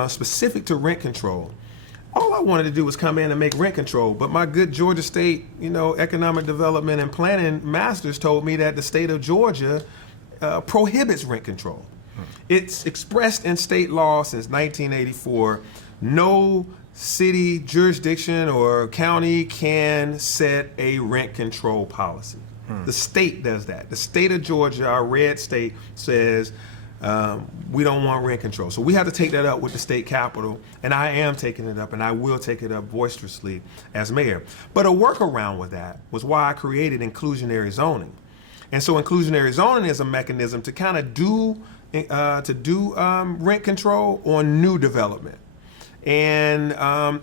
specific to rent control. All I wanted to do was come in and make rent control. But my good Georgia State, economic development and planning masters told me that the state of Georgia prohibits rent control. It's expressed in state law since 1984. No city, jurisdiction, or county can set a rent control policy. The state does that. The state of Georgia, our red state, says we don't want rent control. So we have to take that up with the state capitol, and I am taking it up, and I will take it up boisterously as mayor. But a workaround with that was why I created inclusionary zoning. And so inclusionary zoning is a mechanism to kind of do rent control on new development. And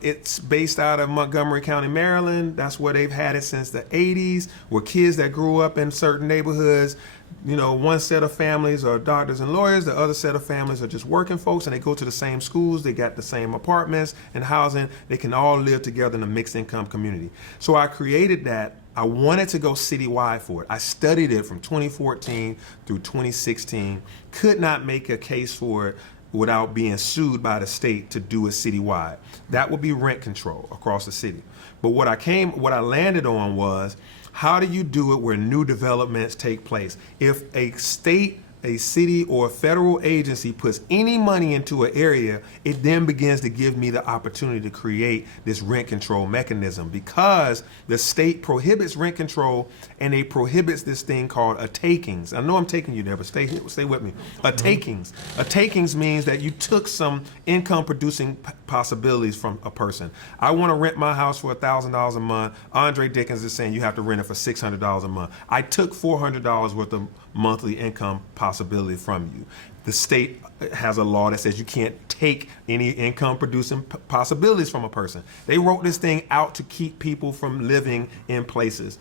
it's based out of Montgomery County, Maryland. That's where they've had it since the 80s, where kids that grew up in certain neighborhoods, one set of families are doctors and lawyers, the other set of families are just working folks, and they go to the same schools, they got the same apartments and housing, they can all live together in a mixed income community. So I created that. I wanted to go citywide for it. I studied it from 2014 through 2016, could not make a case for it without being sued by the state to do it citywide. That would be rent control across the city. But what I landed on was, how do you do it where new developments take place? If a state, a city, or a federal agency puts any money into an area, it then begins to give me the opportunity to create this rent control mechanism, because the state prohibits rent control and it prohibits this thing called a takings. I know I'm taking you there, but stay with me. A takings. A takings means that you took some income producing possibilities from a person. I want to rent my house for $1,000 a month. Andre Dickens is saying you have to rent it for $600 a month. I took $400 worth of monthly income possibility from you. The state has a law that says you can't take any income producing possibilities from a person. They wrote this thing out to keep people from living in places.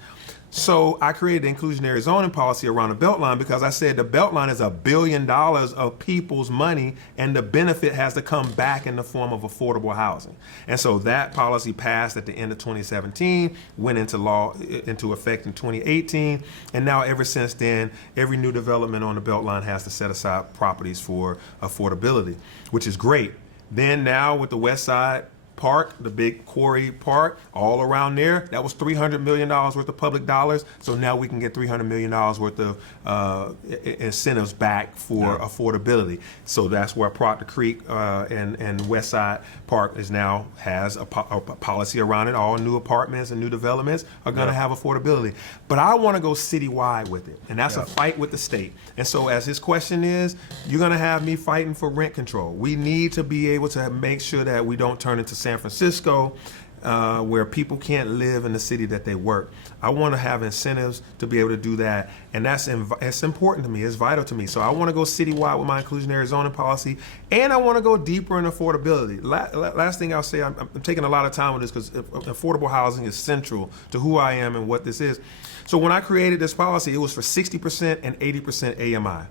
So I created the inclusionary zoning policy around the Beltline, because I said the Beltline is $1 billion of people's money, and the benefit has to come back in the form of affordable housing. And so that policy passed at the end of 2017, went into effect in 2018, and now ever since then, every new development on the Beltline has to set aside properties for affordability, which is great. Then now with the West Side Park, the big quarry park, all around there, that was $300 million worth of public dollars. So now we can get $300 million worth of incentives back for affordability. So that's where Proctor Creek and West Side Park has a policy around it. All new apartments and new developments are going to have affordability. But I want to go citywide with it, and that's a fight with the state. And so as his question is, you're going to have me fighting for rent control. We need to be able to make sure that we don't turn into San Francisco, where people can't live in the city that they work. I want to have incentives to be able to do that, and it's important to me. It's vital to me. So I want to go citywide with my inclusionary zoning policy, and I want to go deeper in affordability. Last thing I'll say, I'm taking a lot of time with this because affordable housing is central to who I am and what this is. So when I created this policy, it was for 60% and 80% AMI.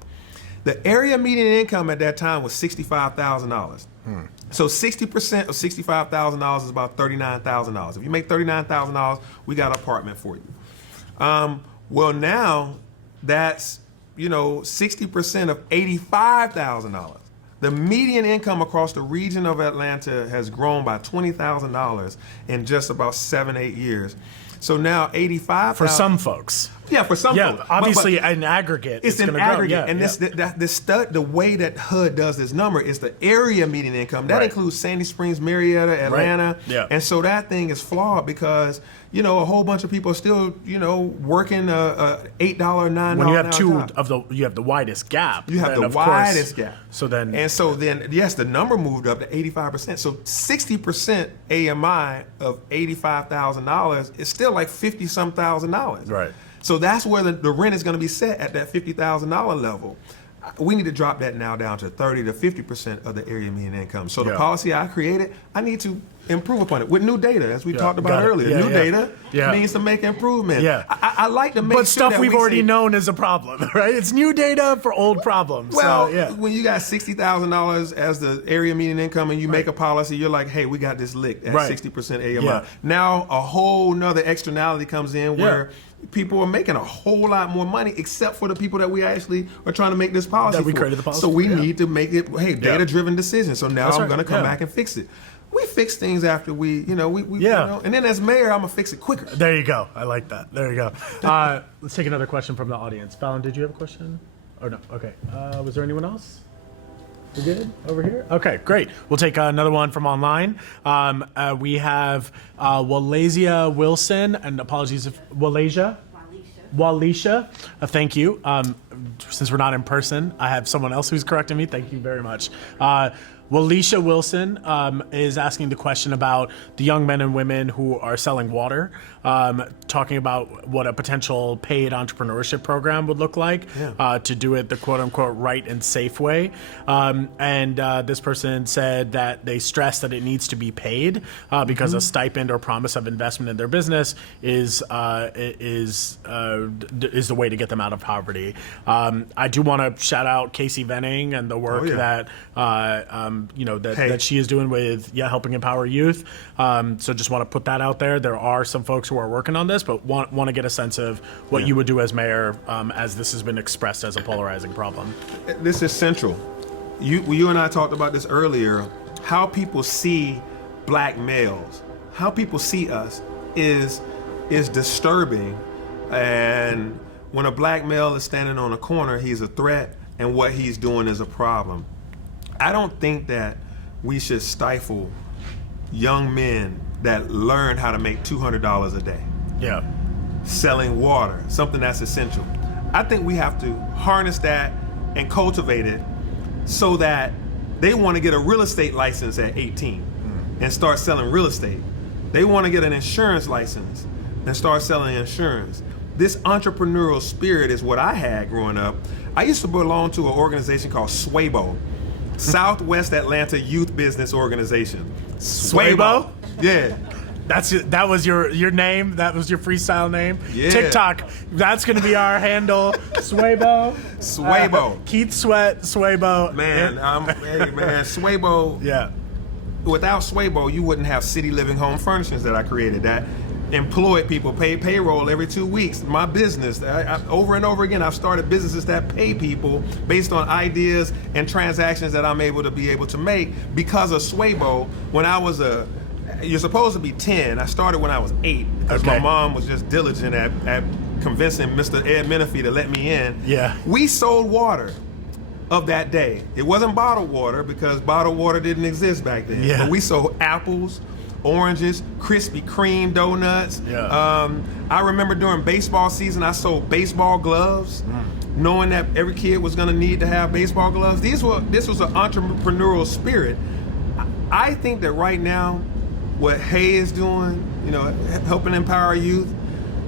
The area median income at that time was $65,000. So 60% of $65,000 is about $39,000. If you make $39,000, we got an apartment for you. Well, now that's 60% of $85,000. The median income across the region of Atlanta has grown by $20,000 in just about 7-8 years. So now 85 for some folks. Yeah, for some folks. Obviously, in aggregate, it's an aggregate, and yeah. The way that HUD does this number is the area median income. That includes Sandy Springs, Marietta, Atlanta, and so that thing is flawed because a whole bunch of people are still working a $8, $9. When you have you have the widest gap. You have the widest gap. So then, yes, the number moved up to 85%. So 60% AMI of $85,000 is still like $50-some thousand. Right. So that's where the rent is going to be set at that $50,000 level. We need to drop that now down to 30 to 50% of the area median income. So the policy I created, I need to improve upon it with new data, as we talked about earlier. New data means to make improvement. Yeah. I like to make but stuff we've already known is a problem, right? It's new data for old problems. Well, so, when you got $60,000 as the area median income and you make a policy, you're like, hey, we got this licked at 60% AMI. Yeah. Now a whole nother externality comes in where people are making a whole lot more money, except for the people that we actually are trying to make this policy that we for. created the policy so we need to make it, data-driven decisions. So now I'm going to come back and fix it. We fix things after we and then as mayor, I'm going to fix it quicker. There you go. I like that. There you go. Let's take another question from the audience. Fallon, did you have a question? Or no? Okay. Was there anyone else? We're good over here? Okay, great. We'll take another one from online. We have Walasia Wilson, and apologies if Walasia. Thank you. Since we're not in person, I have someone else who's correcting me. Thank you very much. Walisha Wilson is asking the question about the young men and women who are selling water talking about what a potential paid entrepreneurship program would look like to do it the quote unquote right and safe way. And this person said that they stress that it needs to be paid because a stipend or promise of investment in their business is the way to get them out of poverty. I do want to shout out Casey Venning and the work that that she is doing with helping empower youth. So just want to put that out there. There are some folks who are working on this, but want to get a sense of what you would do as mayor, as this has been expressed as a polarizing problem. This is central. You and I talked about this earlier. How people see black males, how people see us is disturbing. And when a black male is standing on a corner, he's a threat, and what he's doing is a problem. I don't think that we should stifle young men that learn how to make $200 a day. Yeah. Selling water, something that's essential. I think we have to harness that and cultivate it so that they want to get a real estate license at 18 and start selling real estate. They want to get an insurance license and start selling insurance. This entrepreneurial spirit is what I had growing up. I used to belong to an organization called SWABO, Southwest Atlanta Youth Business Organization. SWABO? Yeah. That was your name. That was your freestyle name. Yeah. TikTok. That's going to be our handle. Swaybo. Swaybo. Keith Sweat. Swaybo. Man, hey man, Swaybo. Yeah. Without Swaybo, you wouldn't have City Living Home Furnishings that I created. That employed people, pay payroll every 2 weeks. My business, over and over again, I've started businesses that pay people based on ideas and transactions that I'm able to make because of Swaybo. When I was you're supposed to be 10. I started when I was 8 because my mom was just diligent at convincing Mr. Ed Menifee to let me in. Yeah. We sold water of that day. It wasn't bottled water because bottled water didn't exist back then. Yeah. But we sold apples, oranges, Krispy Kreme donuts. Yeah. I remember during baseball season, I sold baseball gloves, knowing that every kid was going to need to have baseball gloves. This was an entrepreneurial spirit. I think that right now, what Hay is doing, helping empower youth,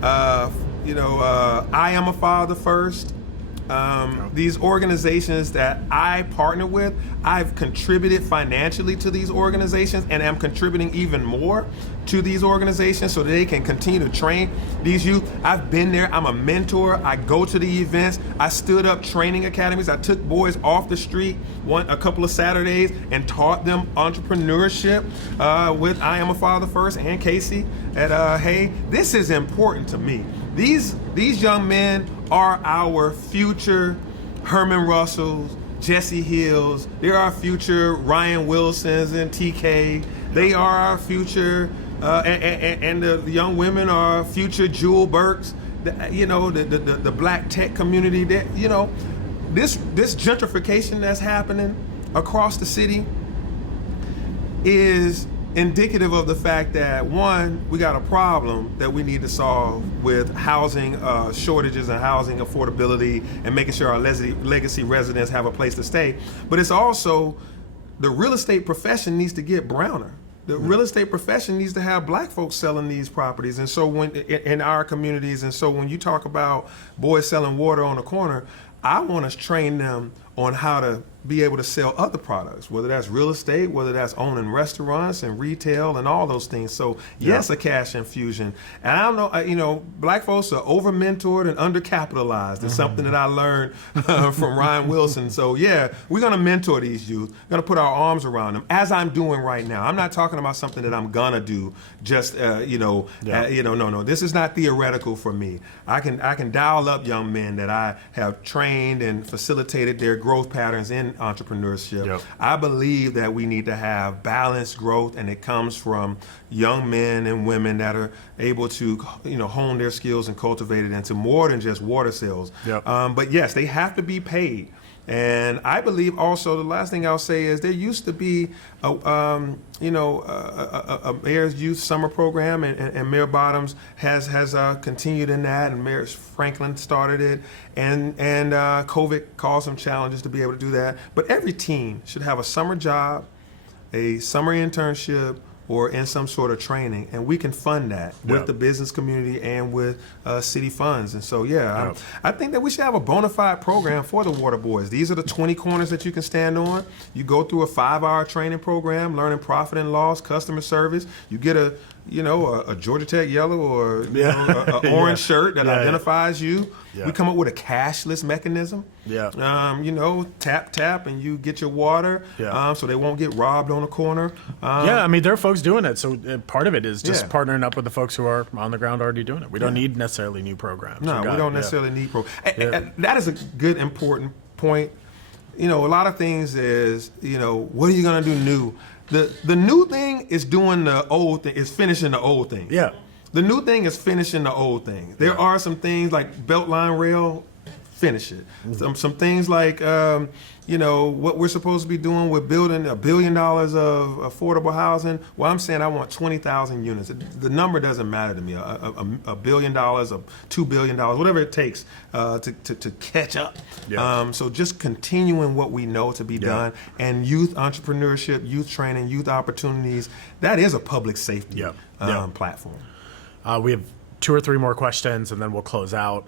I Am a Father First, these organizations that I partner with, I've contributed financially to these organizations and am contributing even more to these organizations so that they can continue to train these youth. I've been there. I'm a mentor. I go to the events. I stood up training academies. I took boys off the street a couple of Saturdays and taught them entrepreneurship with I Am a Father First and Casey at Hay. This is important to me. These young men are our future Herman Russells, Jesse Hills. They're our future Ryan Wilsons and TK. They are our future, and the young women are our future Jewel Burks. The black tech community. That this gentrification that's happening across the city is indicative of the fact that, one, we got a problem that we need to solve with housing shortages and housing affordability and making sure our legacy residents have a place to stay. But it's also the real estate profession needs to get browner. The real estate profession needs to have black folks selling these properties. And so when in our communities, and so when you talk about boys selling water on the corner, I want to train them on how to be able to sell other products, whether that's real estate, whether that's owning restaurants and retail and all those things. So yes, a cash infusion. And I don't know, black folks are over-mentored and under-capitalized. It's something that I learned from Ryan Wilson. So yeah, we're gonna mentor these youth, gonna put our arms around them, as I'm doing right now. I'm not talking about something that I'm gonna do just, no. This is not theoretical for me. I can dial up young men that I have trained and facilitated their growth patterns in entrepreneurship. Yep. I believe that we need to have balanced growth, and it comes from young men and women that are able to, hone their skills and cultivate it into more than just water sales. Yep. But yes, they have to be paid. And I believe also, the last thing I'll say is there used to be a Mayor's Youth Summer Program, and Mayor Bottoms has continued in that, and Mayor Franklin started it, and COVID caused some challenges to be able to do that. But every teen should have a summer job, a summer internship, or in some sort of training, and we can fund that with the business community and with city funds. And so, I think that we should have a bona fide program for the water boys. These are the 20 corners that you can stand on. You go through a 5-hour training program, learning profit and loss, customer service. You get a Georgia Tech yellow or an orange shirt that identifies you. Yeah. We come up with a cashless mechanism. Yeah. Tap, and you get your water. Yeah. So they won't get robbed on the corner. I mean, there are folks doing it. So part of it is just partnering up with the folks who are on the ground already doing it. We don't need necessarily new programs. No, we don't necessarily need programs. And that is a good, important point. A lot of things is, what are you going to do new? The new thing is doing the old thing, is finishing the old thing. Yeah. The new thing is finishing the old thing. There are some things like Beltline Rail, finish it. Mm-hmm. Some things like, what we're supposed to be doing with building $1 billion of affordable housing. Well, I'm saying I want 20,000 units. The number doesn't matter to me. $1 billion, $2 billion, whatever it takes to catch up. Yeah. So just continuing what we know to be done, and youth entrepreneurship, youth training, youth opportunities. That is a public safety platform. We have 2 or 3 more questions, and then we'll close out.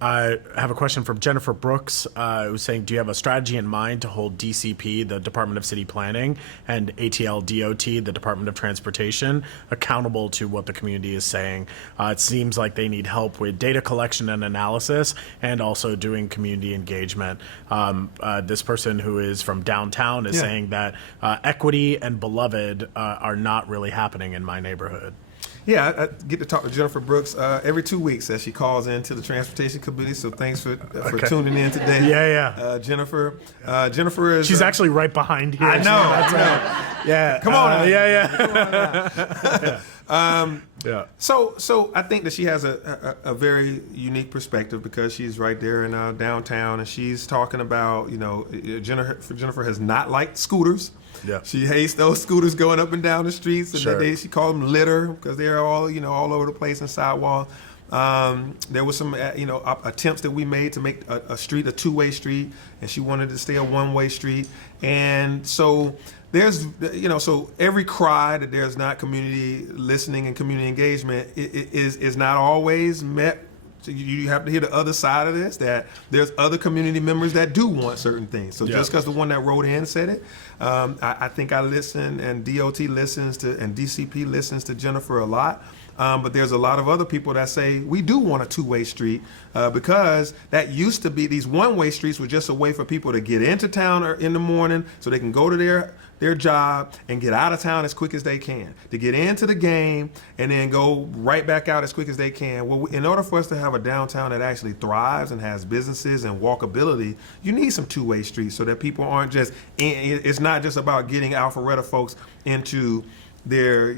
I have a question from Jennifer Brooks, who's saying, do you have a strategy in mind to hold DCP, the Department of City Planning, and ATL DOT, the Department of Transportation, accountable to what the community is saying? It seems like they need help with data collection and analysis, and also doing community engagement. This person who is from downtown is saying that equity and beloved are not really happening in my neighborhood. Yeah, I get to talk to Jennifer Brooks every 2 weeks as she calls into the Transportation Committee. So thanks for tuning in today. Jennifer is. She's actually right behind here. I know. Come on. So I think that she has a very unique perspective because she's right there in downtown, and she's talking about Jennifer has not liked scooters. Yeah. She hates those scooters going up and down the streets. And she called them litter because they're all over the place and sidewalk. There was some attempts that we made to make a street a 2-way street, and she wanted to stay a 1-way street. And so there's so every cry that there's not community listening and community engagement is not always met. So you have to hear the other side of this, that there's other community members that do want certain things. So just because the one that wrote in said it, I think I listen, and DOT listens to, and DCP listens to Jennifer a lot. But there's a lot of other people that say we do want a 2-way street because that used to be, these 1-way streets were just a way for people to get into town in the morning so they can go to their job and get out of town as quick as they can, to get into the game and then go right back out as quick as they can. Well, in order for us to have a downtown that actually thrives and has businesses and walkability, you need some 2-way streets so that people aren't just, it's not just about getting Alpharetta folks into their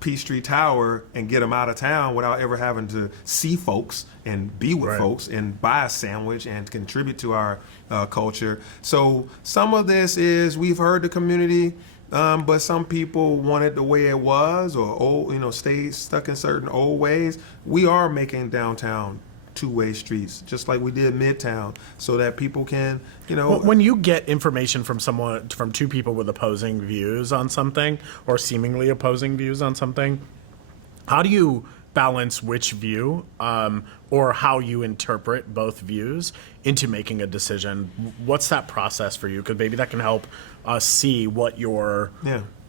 Peachtree Tower and get them out of town without ever having to see folks and be with folks and buy a sandwich and contribute to our culture. So some of this is, we've heard the community, but some people want it the way it was, or old, stay stuck in certain old ways. We are making downtown 2-way streets, just like we did Midtown, so that people can, When you get information from 2 people with opposing views on something, or seemingly opposing views on something, how do you balance which view, or how you interpret both views into making a decision? What's that process for you? Because maybe that can help us see what your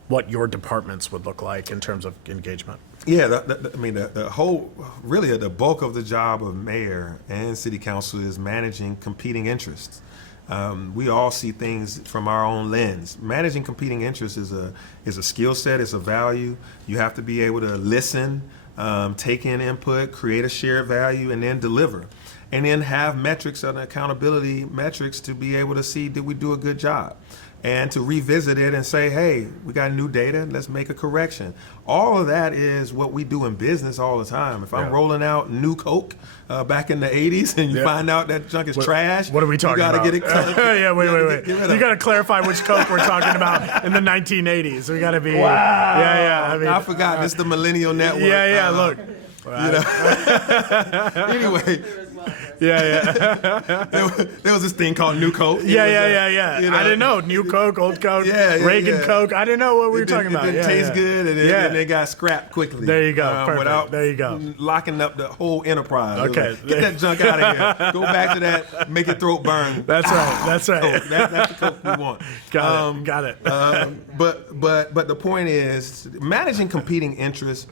departments would look like in terms of engagement. Yeah, the whole, really the bulk of the job of mayor and city council is managing competing interests. We all see things from our own lens. Managing competing interests is a skill set, it's a value. You have to be able to listen, take in input, create a shared value, and then deliver. And then have metrics and accountability metrics to be able to see, did we do a good job? And to revisit it and say, hey, we got new data, let's make a correction. All of that is what we do in business all the time. If I'm rolling out new Coke back in the 80s and you find out that junk is trash, what are we talking about? You gotta get it. Wait. You gotta clarify which Coke we're talking about in the 1980s. We gotta be. Wow. I forgot. This is the Millennial Network. Look. Anyway. Yeah. There was this thing called New Coke. Yeah. You know, I didn't know. New Coke, old Coke, Yeah, Reagan yeah. Coke. I didn't know what we were talking about. It didn't taste good, and it got scrapped quickly. There you go. Perfect. Without There you go. locking up the whole enterprise. Okay. Get that junk out of here. Go back to that. Make your throat burn. That's right. That's right. Coke. That's the Coke we want. Got it. But the point is managing competing interests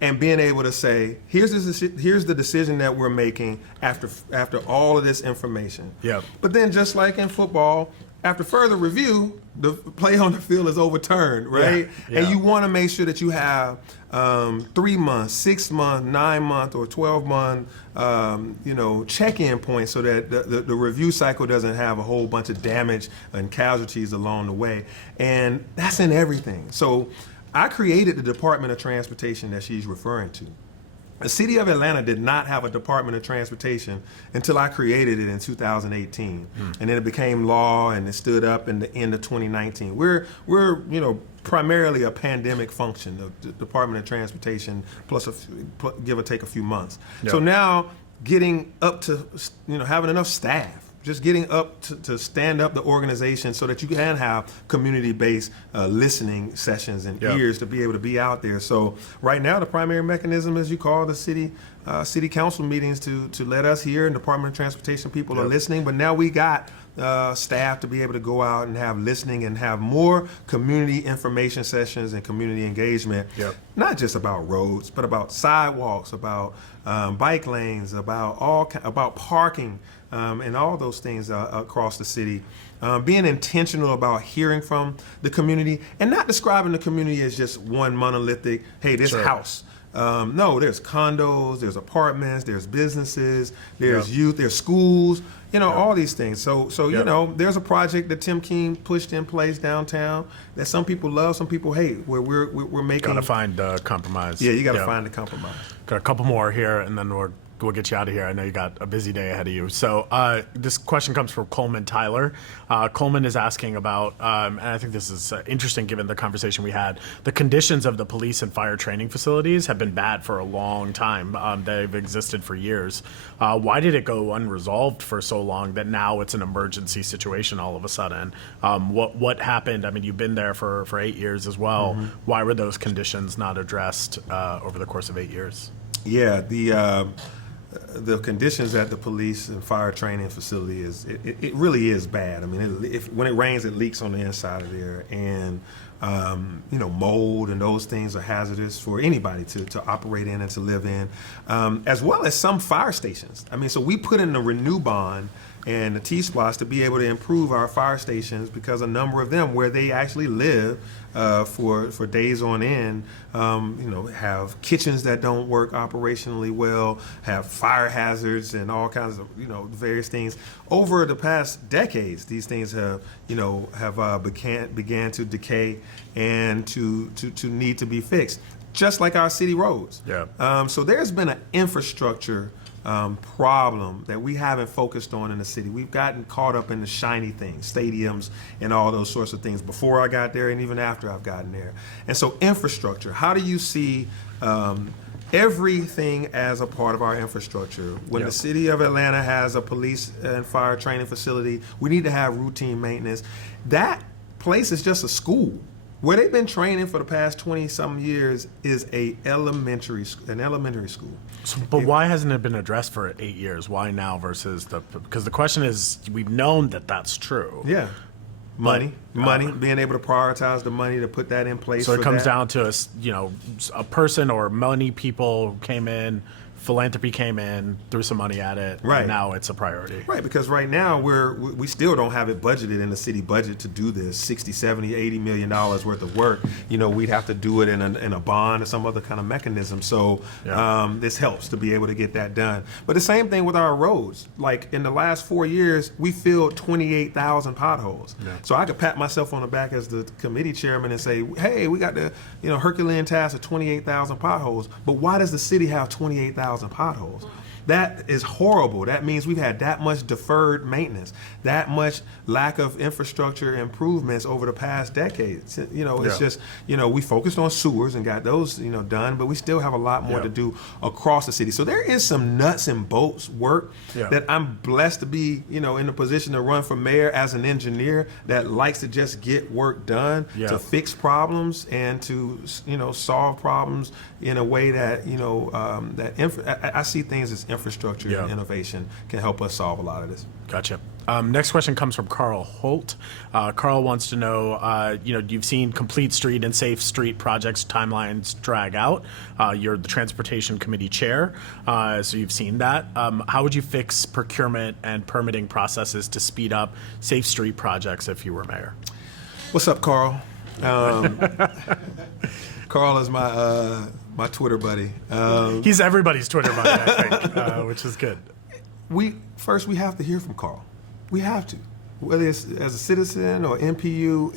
and being able to say, here's the decision that we're making after all of this information. Yep. But then just like in football, after further review, the play on the field is overturned, right? Yeah. And you want to make sure that you have 3 months, 6 month, 9 month, or 12-month, check-in points so that the review cycle doesn't have a whole bunch of damage and casualties along the way. And that's in everything. So I created the Department of Transportation that she's referring to. The city of Atlanta did not have a Department of Transportation until I created it in 2018. And then it became law and it stood up in the end of 2019. We're primarily a pandemic function, the Department of Transportation, plus give or take a few months. Yep. So now getting up to, having enough staff, just getting up to stand up the organization so that you can have community-based listening sessions and ears to be able to be out there. So right now, the primary mechanism is you call the city council meetings to let us hear, and Department of Transportation people are listening. But now we got staff to be able to go out and have listening and have more community information sessions and community engagement. Not just about roads, but about sidewalks, about bike lanes, about parking. And all those things across the city. Being intentional about hearing from the community and not describing the community as just one monolithic, hey, this house. No, there's condos, there's apartments, there's businesses, there's youth, there's schools, all these things. So there's a project that Tim King pushed in place downtown that some people love, some people hate, where we're making. Gotta find a compromise. Yeah, you gotta find a compromise. Got a couple more here, and then we'll get you out of here. I know you got a busy day ahead of you. So this question comes from Coleman Tyler. Coleman is asking about, and I think this is interesting given the conversation we had, the conditions of the police and fire training facilities have been bad for a long time. They've existed for years. Why did it go unresolved for so long that now it's an emergency situation all of a sudden? What happened? I mean, you've been there for 8 years as well. Mm-hmm. Why were those conditions not addressed over the course of 8 years? Yeah, the conditions at the police and fire training facility it really is bad. I mean, when it rains, it leaks on the inside of there, and mold and those things are hazardous for anybody to operate in and to live in, as well as some fire stations. I mean, so we put in the renew bond and the T-Splosh to be able to improve our fire stations because a number of them where they actually live for days on end, have kitchens that don't work operationally well, have fire hazards and all kinds of, various things. Over the past decades, these things have began to decay and to need to be fixed, just like our city roads. Yeah. So there's been an infrastructure problem that we haven't focused on in the city. We've gotten caught up in the shiny things, stadiums and all those sorts of things before I got there and even after I've gotten there. And so infrastructure, how do you see everything as a part of our infrastructure? When the city of Atlanta has a police and fire training facility, we need to have routine maintenance. That place is just a school. Where they've been training for the past 20-some years is an elementary school. So, but why hasn't it been addressed for 8 years? Why now versus because the question is, we've known that that's true. Yeah. Money, being able to prioritize the money to put that in place. So it comes down to a person or money people came in, philanthropy came in, threw some money at it, right. And now it's a priority. Right, because right now we still don't have it budgeted in the city budget to do this 60, 70, 80 million dollars worth of work. We'd have to do it in a bond or some other kind of mechanism. So this helps to be able to get that done. But the same thing with our roads. Like in the last 4 years, we filled 28,000 potholes. Yeah. So I could pat myself on the back as the committee chairman and say, hey, we got the Herculean task of 28,000 potholes. But why does the city have 28,000 potholes? That is horrible. That means we've had that much deferred maintenance, that much lack of infrastructure improvements over the past decades. You know, it's just, you know, we focused on sewers and got those, you know, done, but we still have a lot more to do across the city. So there is some nuts and bolts work that I'm blessed to be, you know, in a position to run for mayor as an engineer that likes to just get work done to fix problems and to, you know, solve problems in a way that, you know, I see things as infrastructure and innovation can help us solve a lot of this. Gotcha. Next question comes from Carl Holt. Carl wants to know, you know, you've seen complete street and safe street projects timelines drag out. You're the transportation committee chair, so you've seen that. How would you fix procurement and permitting processes to speed up safe street projects if you were mayor? What's up, Carl? Carl is my Twitter buddy. He's everybody's Twitter buddy, I think, which is good. We have to hear from Carl. We have to, whether it's as a citizen or MPU.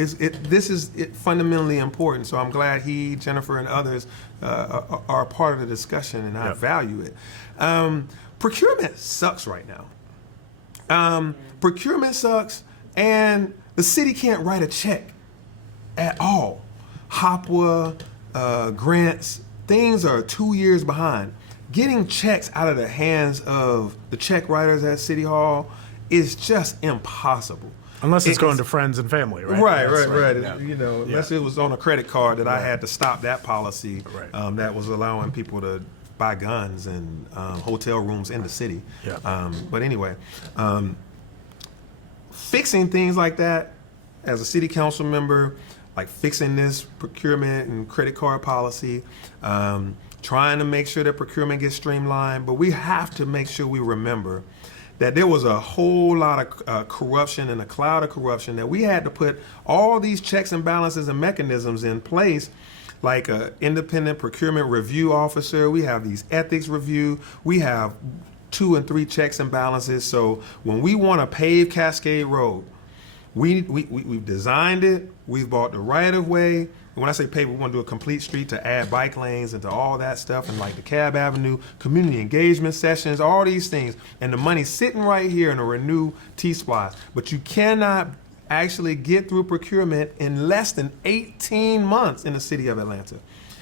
This is fundamentally important. So I'm glad he, Jennifer, and others are a part of the discussion, and I value it. Procurement sucks right now. Procurement sucks, and the city can't write a check at all. HOPWA, grants, things are 2 years behind. Getting checks out of the hands of the check writers at City Hall is just impossible. Unless it's going to friends and family, right? Right. Yeah. You know, unless it was on a credit card that I had to stop that policy that was allowing people to buy guns and hotel rooms in the city. But anyway, fixing things like that as a city council member, like fixing this procurement and credit card policy, trying to make sure that procurement gets streamlined, but we have to make sure we remember that there was a whole lot of corruption and a cloud of corruption that we had to put all these checks and balances and mechanisms in place, like an independent procurement review officer. We have these ethics review. We have 2 and 3 checks and balances. So when we want to pave Cascade Road, we've designed it. We've bought the right of way. When I say pave, we want to do a complete street to add bike lanes and to all that stuff, and like the Cab Avenue, community engagement sessions, all these things. And the money's sitting right here in a Renew T-Splot. But you cannot actually get through procurement in less than 18 months in the city of Atlanta.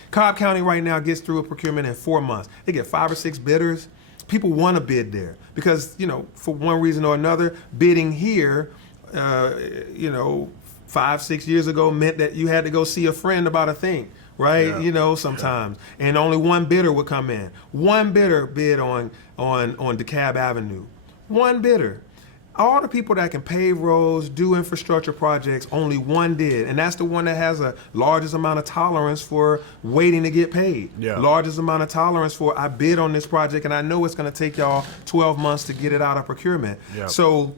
Cobb County right now gets through a procurement in 4 months. They get 5 or 6 bidders. People want to bid there because, you know, for one reason or another, bidding here, you know, 5, 6 years ago meant that you had to go see a friend about a thing, right? You know, sometimes. And only one bidder would come in. One bidder bid on DeKalb Avenue. One bidder. All the people that can pave roads, do infrastructure projects, only one did. And that's the one that has the largest amount of tolerance for waiting to get paid. Largest amount of tolerance for, I bid on this project and I know it's going to take y'all 12 months to get it out of procurement. So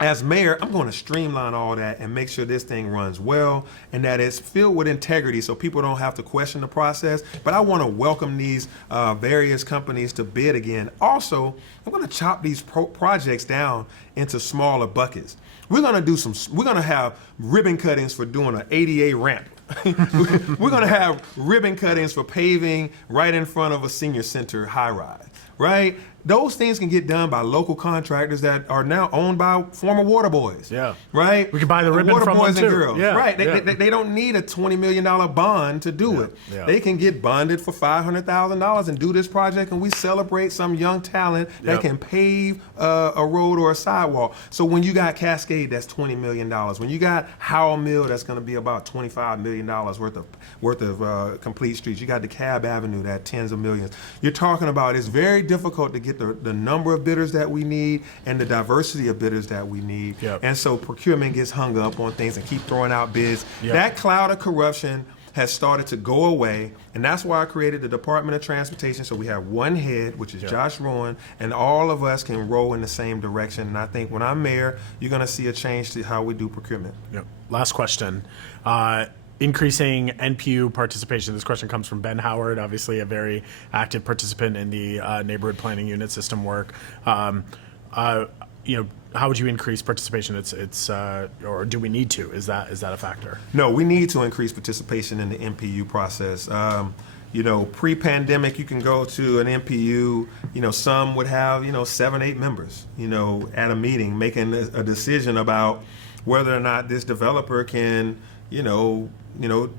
as mayor, I'm going to streamline all that and make sure this thing runs well and that it's filled with integrity so people don't have to question the process. But I want to welcome these various companies to bid again. Also, I'm going to chop these projects down into smaller buckets. We're going to have ribbon cuttings for doing an ADA ramp. We're going to have ribbon cuttings for paving right in front of a senior center high rise, right? Those things can get done by local contractors that are now owned by former water boys. Right? We can buy the ribbon water from boys them and too. girls. Right. They don't need a $20 million bond to do it. They can get bonded for $500,000 and do this project, and we celebrate some young talent that can pave a road or a sidewalk. So when you got Cascade, that's $20 million. When you got Howell Mill, that's going to be about $25 million worth of complete streets. You got DeKalb Avenue, that tens of millions. You're talking about it's very difficult to get the number of bidders that we need and the diversity of bidders that we need. And so procurement gets hung up on things and keep throwing out bids. That cloud of corruption has started to go away, and that's why I created the Department of Transportation, so we have one head, which is Josh Rowan, and all of us can row in the same direction. And I think when I'm mayor, you're going to see a change to how we do procurement. Last question. Increasing NPU participation. This question comes from Ben Howard, obviously a very active participant in the neighborhood planning unit system work. You know, how would you increase participation? Or do we need to? Is that a factor? No, we need to increase participation in the NPU process. Pre-pandemic, you can go to an MPU, some would have, 7, 8 members, at a meeting making a decision about whether or not this developer can,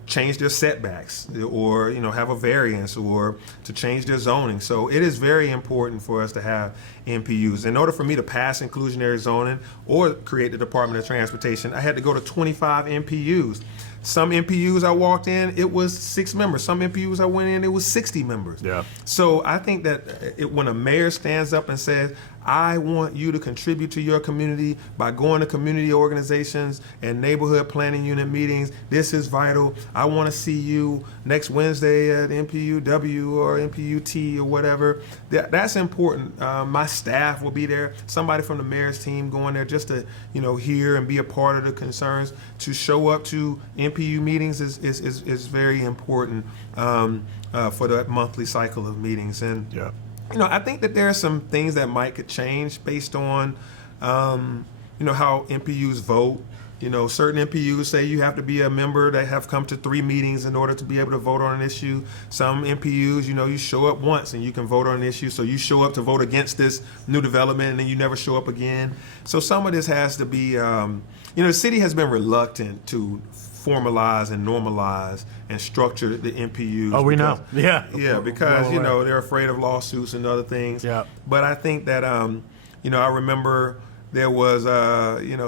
change their setbacks or, have a variance or to change their zoning. So it is very important for us to have MPUs. In order for me to pass inclusionary zoning or create the Department of Transportation, I had to go to 25 MPUs. Some MPUs I walked in, it was 6 members. Some MPUs I went in, it was 60 members. Yeah. So I think that when a mayor stands up and says, I want you to contribute to your community by going to community organizations and neighborhood planning unit meetings. This is vital. I want to see you next Wednesday at MPUW or MPUT or whatever. That's important. My staff will be there. Somebody from the mayor's team going there just to, hear and be a part of the concerns. To show up to MPU meetings is very important for that monthly cycle of meetings. And yeah. I think that there are some things that could change based on, how MPUs vote. Certain MPUs say you have to be a member that have come to 3 meetings in order to be able to vote on an issue. Some MPUs, you show up once and you can vote on an issue. So you show up to vote against this new development and then you never show up again. So some of this has to be, the city has been reluctant to formalize and normalize and structure the MPUs. Oh, we know. Yeah. Yeah, because, they're afraid of lawsuits and other things. Yeah. But I think that, I remember there was,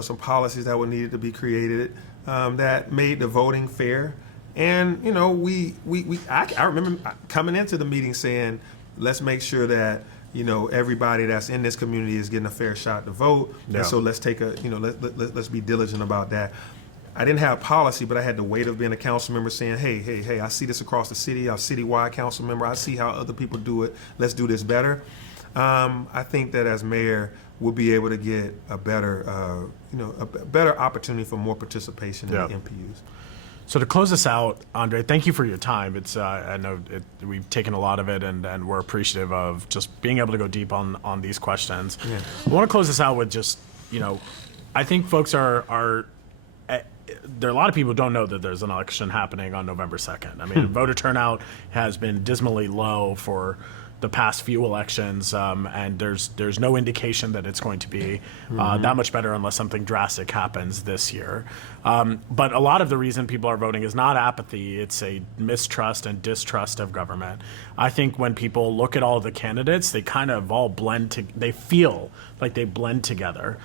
some policies that were needed to be created that made the voting fair. And, I remember coming into the meeting saying, let's make sure that, everybody that's in this community is getting a fair shot to vote. Yeah. And so let's take let's be diligent about that. I didn't have policy, but I had the weight of being a council member saying, hey, I see this across the city. I'm a citywide council member. I see how other people do it. Let's do this better. I think that as mayor, we'll be able to get a better opportunity for more participation in the MPUs. So to close us out, Andre, thank you for your time. It's I know we've taken a lot of it, and we're appreciative of just being able to go deep on these questions. Yeah. I want to close this out with just, I think folks are there are a lot of people who don't know that there's an election happening on November 2nd. I mean, voter turnout has been dismally low for the past few elections, and there's no indication that it's going to be that much better unless something drastic happens this year. But a lot of the reason people are voting is not apathy, it's a mistrust and distrust of government. I think when people look at all the candidates, they kind of all they feel like they blend together.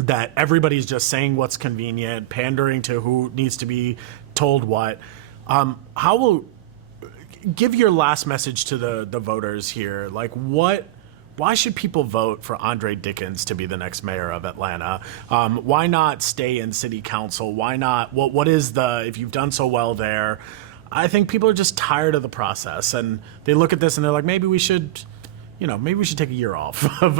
That everybody's just saying what's convenient, pandering to who needs to be told what. Give your last message to the voters here. Like, why should people vote for Andre Dickens to be the next mayor of Atlanta? Why not stay in city council? Why not? What is if you've done so well there? I think people are just tired of the process, and they look at this and they're like, maybe we should take a year off of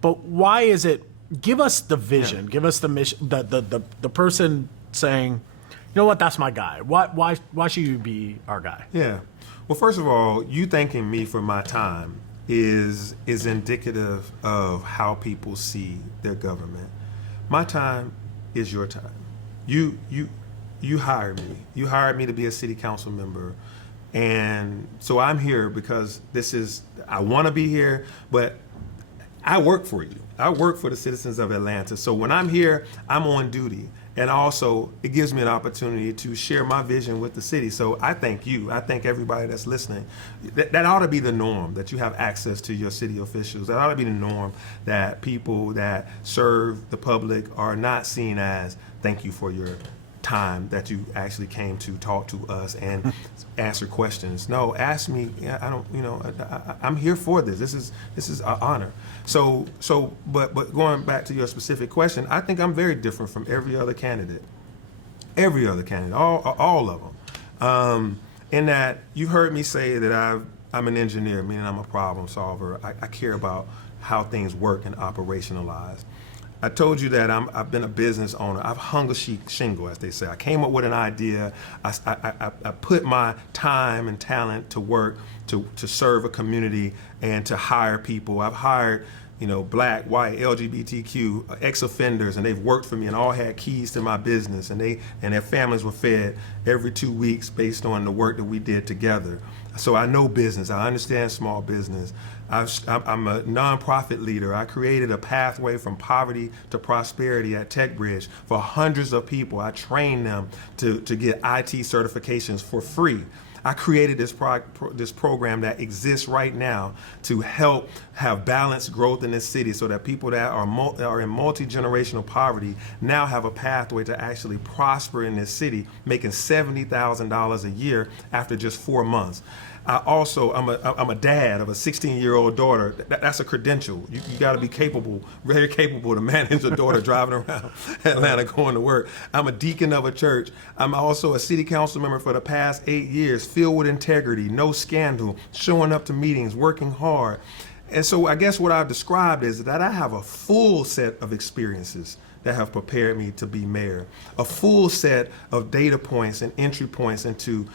but why is it? Give us the vision. Yeah. Give us the mission. The person saying, you know what, that's my guy. Why should you be our guy? Yeah. Well, first of all, you thanking me for my time is indicative of how people see their government. My time is your time. You hired me. You hired me to be a city council member. And so I'm here because I want to be here, but I work for you. I work for the citizens of Atlanta. So when I'm here, I'm on duty. And also, it gives me an opportunity to share my vision with the city. So I thank you. I thank everybody that's listening. That ought to be the norm, that you have access to your city officials. That ought to be the norm, that people that serve the public are not seen as, thank you for your time that you actually came to talk to us and answer questions. No, ask me. I'm here for this. This is an honor. But going back to your specific question, I think I'm very different from every other candidate, all of them. In that you've heard me say that I'm an engineer, meaning I'm a problem solver. I care about how things work and operationalize. I told you that I've been a business owner. I've hung a shingle, as they say. I came up with an idea. I put my time and talent to work to serve a community and to hire people. I've hired black, white, LGBTQ, ex-offenders, and they've worked for me and all had keys to my business, and their families were fed every 2 weeks based on the work that we did together. So I know business. I understand small business. I'm a nonprofit leader. I created a pathway from poverty to prosperity at TechBridge for hundreds of people. I trained them to get IT certifications for free. I created this program that exists right now to help have balanced growth in this city so that people that are in multi-generational poverty now have a pathway to actually prosper in this city, making $70,000 a year after just 4 months. I'm a dad of a 16-year-old daughter. That's a credential. You got to be capable, very capable to manage a daughter driving around Atlanta going to work. I'm a deacon of a church. I'm also a city council member for the past 8 years, filled with integrity, no scandal, showing up to meetings, working hard. And so I guess what I've described is that I have a full set of experiences that have prepared me to be mayor, a full set of data points and entry points into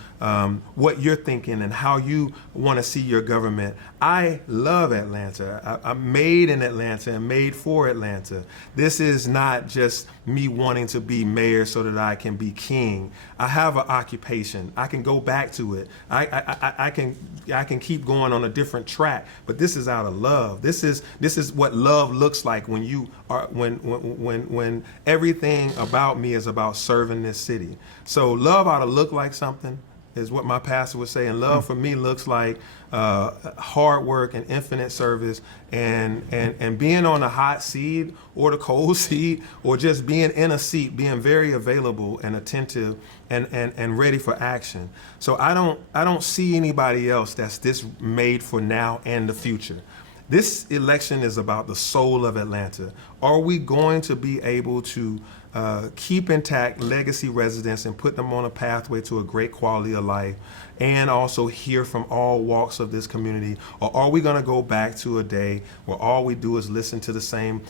what you're thinking and how you want to see your government. I love Atlanta. I'm made in Atlanta and made for Atlanta. This is not just me wanting to be mayor so that I can be king. I have an occupation. I can go back to it. I can keep going on a different track, but this is out of love. This is what love looks like when you are when everything about me is about serving this city. So love ought to look like something, is what my pastor would say, and love for me looks like hard work and infinite service, and being on the hot seat or the cold seat, or just being in a seat, being very available and attentive and ready for action. So I don't see anybody else that's this made for now and the future. This election is about the soul of Atlanta. Are we going to be able to keep intact legacy residents and put them on a pathway to a great quality of life, and also hear from all walks of this community? Or are we going to go back to a day where all we do is listen to the same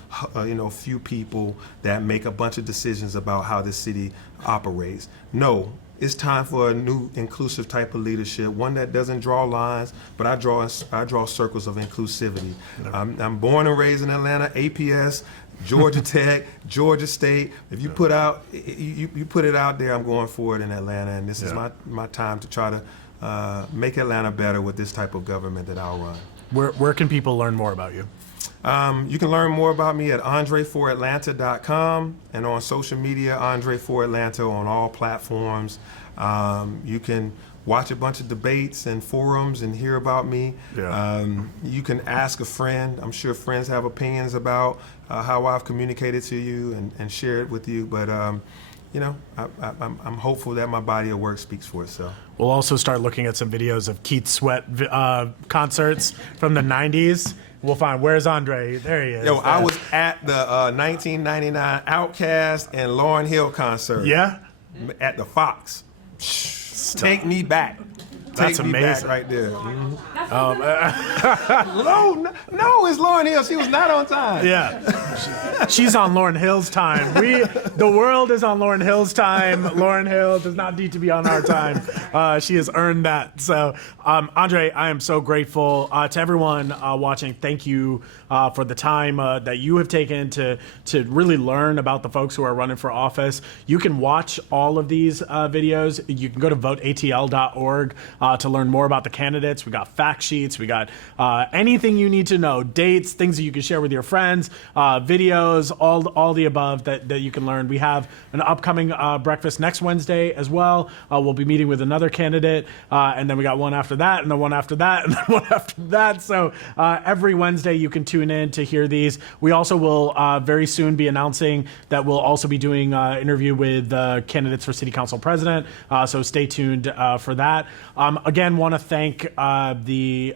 few people that make a bunch of decisions about how this city operates? No. It's time for a new inclusive type of leadership, one that doesn't draw lines, but I draw circles of inclusivity. I'm born and raised in Atlanta, APS, Georgia Tech, Georgia State. If you put it out there, I'm going for it in Atlanta, and this is my time to try to make Atlanta better with this type of government that I'll run. Where can people learn more about you? You can learn more about me at andreforatlanta.com, and on social media, Andre for Atlanta on all platforms. You can watch a bunch of debates and forums and hear about me. Yeah. You can ask a friend. I'm sure friends have opinions about how I've communicated to you and share it with you. But I'm hopeful that my body of work speaks for itself. We'll also start looking at some videos of Keith Sweat concerts from the 90s. We'll find, where's Andre? There he is. Yo, I was at the 1999 Outkast and Lauryn Hill concert. Yeah? At the Fox. Take me back. That's Take me amazing. back right there. No, it's Lauryn Hill. She was not on time. Yeah. She's on Lauryn Hill's time. The world is on Lauryn Hill's time. Lauryn Hill does not need to be on our time. She has earned that. So, Andre, I am so grateful to everyone watching. Thank you for the time that you have taken to really learn about the folks who are running for office. You can watch all of these videos. You can go to voteatl.org to learn more about the candidates. We got fact sheets. We got anything you need to know, dates, things that you can share with your friends, videos, all the above that you can learn. We have an upcoming breakfast next Wednesday as well. We'll be meeting with another candidate, and then we got one after that, and then one after that, and then one after that. So every Wednesday you can tune in to hear these. We also will very soon be announcing that we'll also be doing an interview with candidates for city council president. So stay tuned for that. Again, want to thank the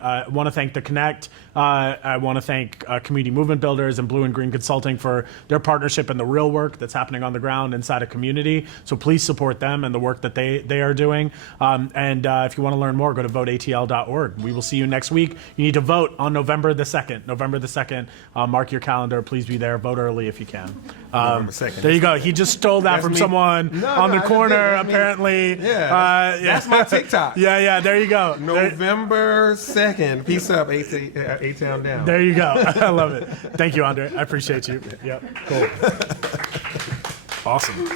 Connect. I want to thank Community Movement Builders and Blue and Green Consulting for their partnership and the real work that's happening on the ground inside a community. So please support them and the work that they are doing. And if you want to learn more, go to voteatl.org. We will see you next week. You need to vote on November the 2nd. November the 2nd. Mark your calendar. Please be there. Vote early if you can. November 2nd. There you go. He just stole that from someone on the corner, apparently. Yeah, that's my TikTok. Yeah. yeah. There you go. November 2nd. Peace up, A-Town down. There you go. I love it. Thank you, Andre. I appreciate you. Yep. Cool. Awesome.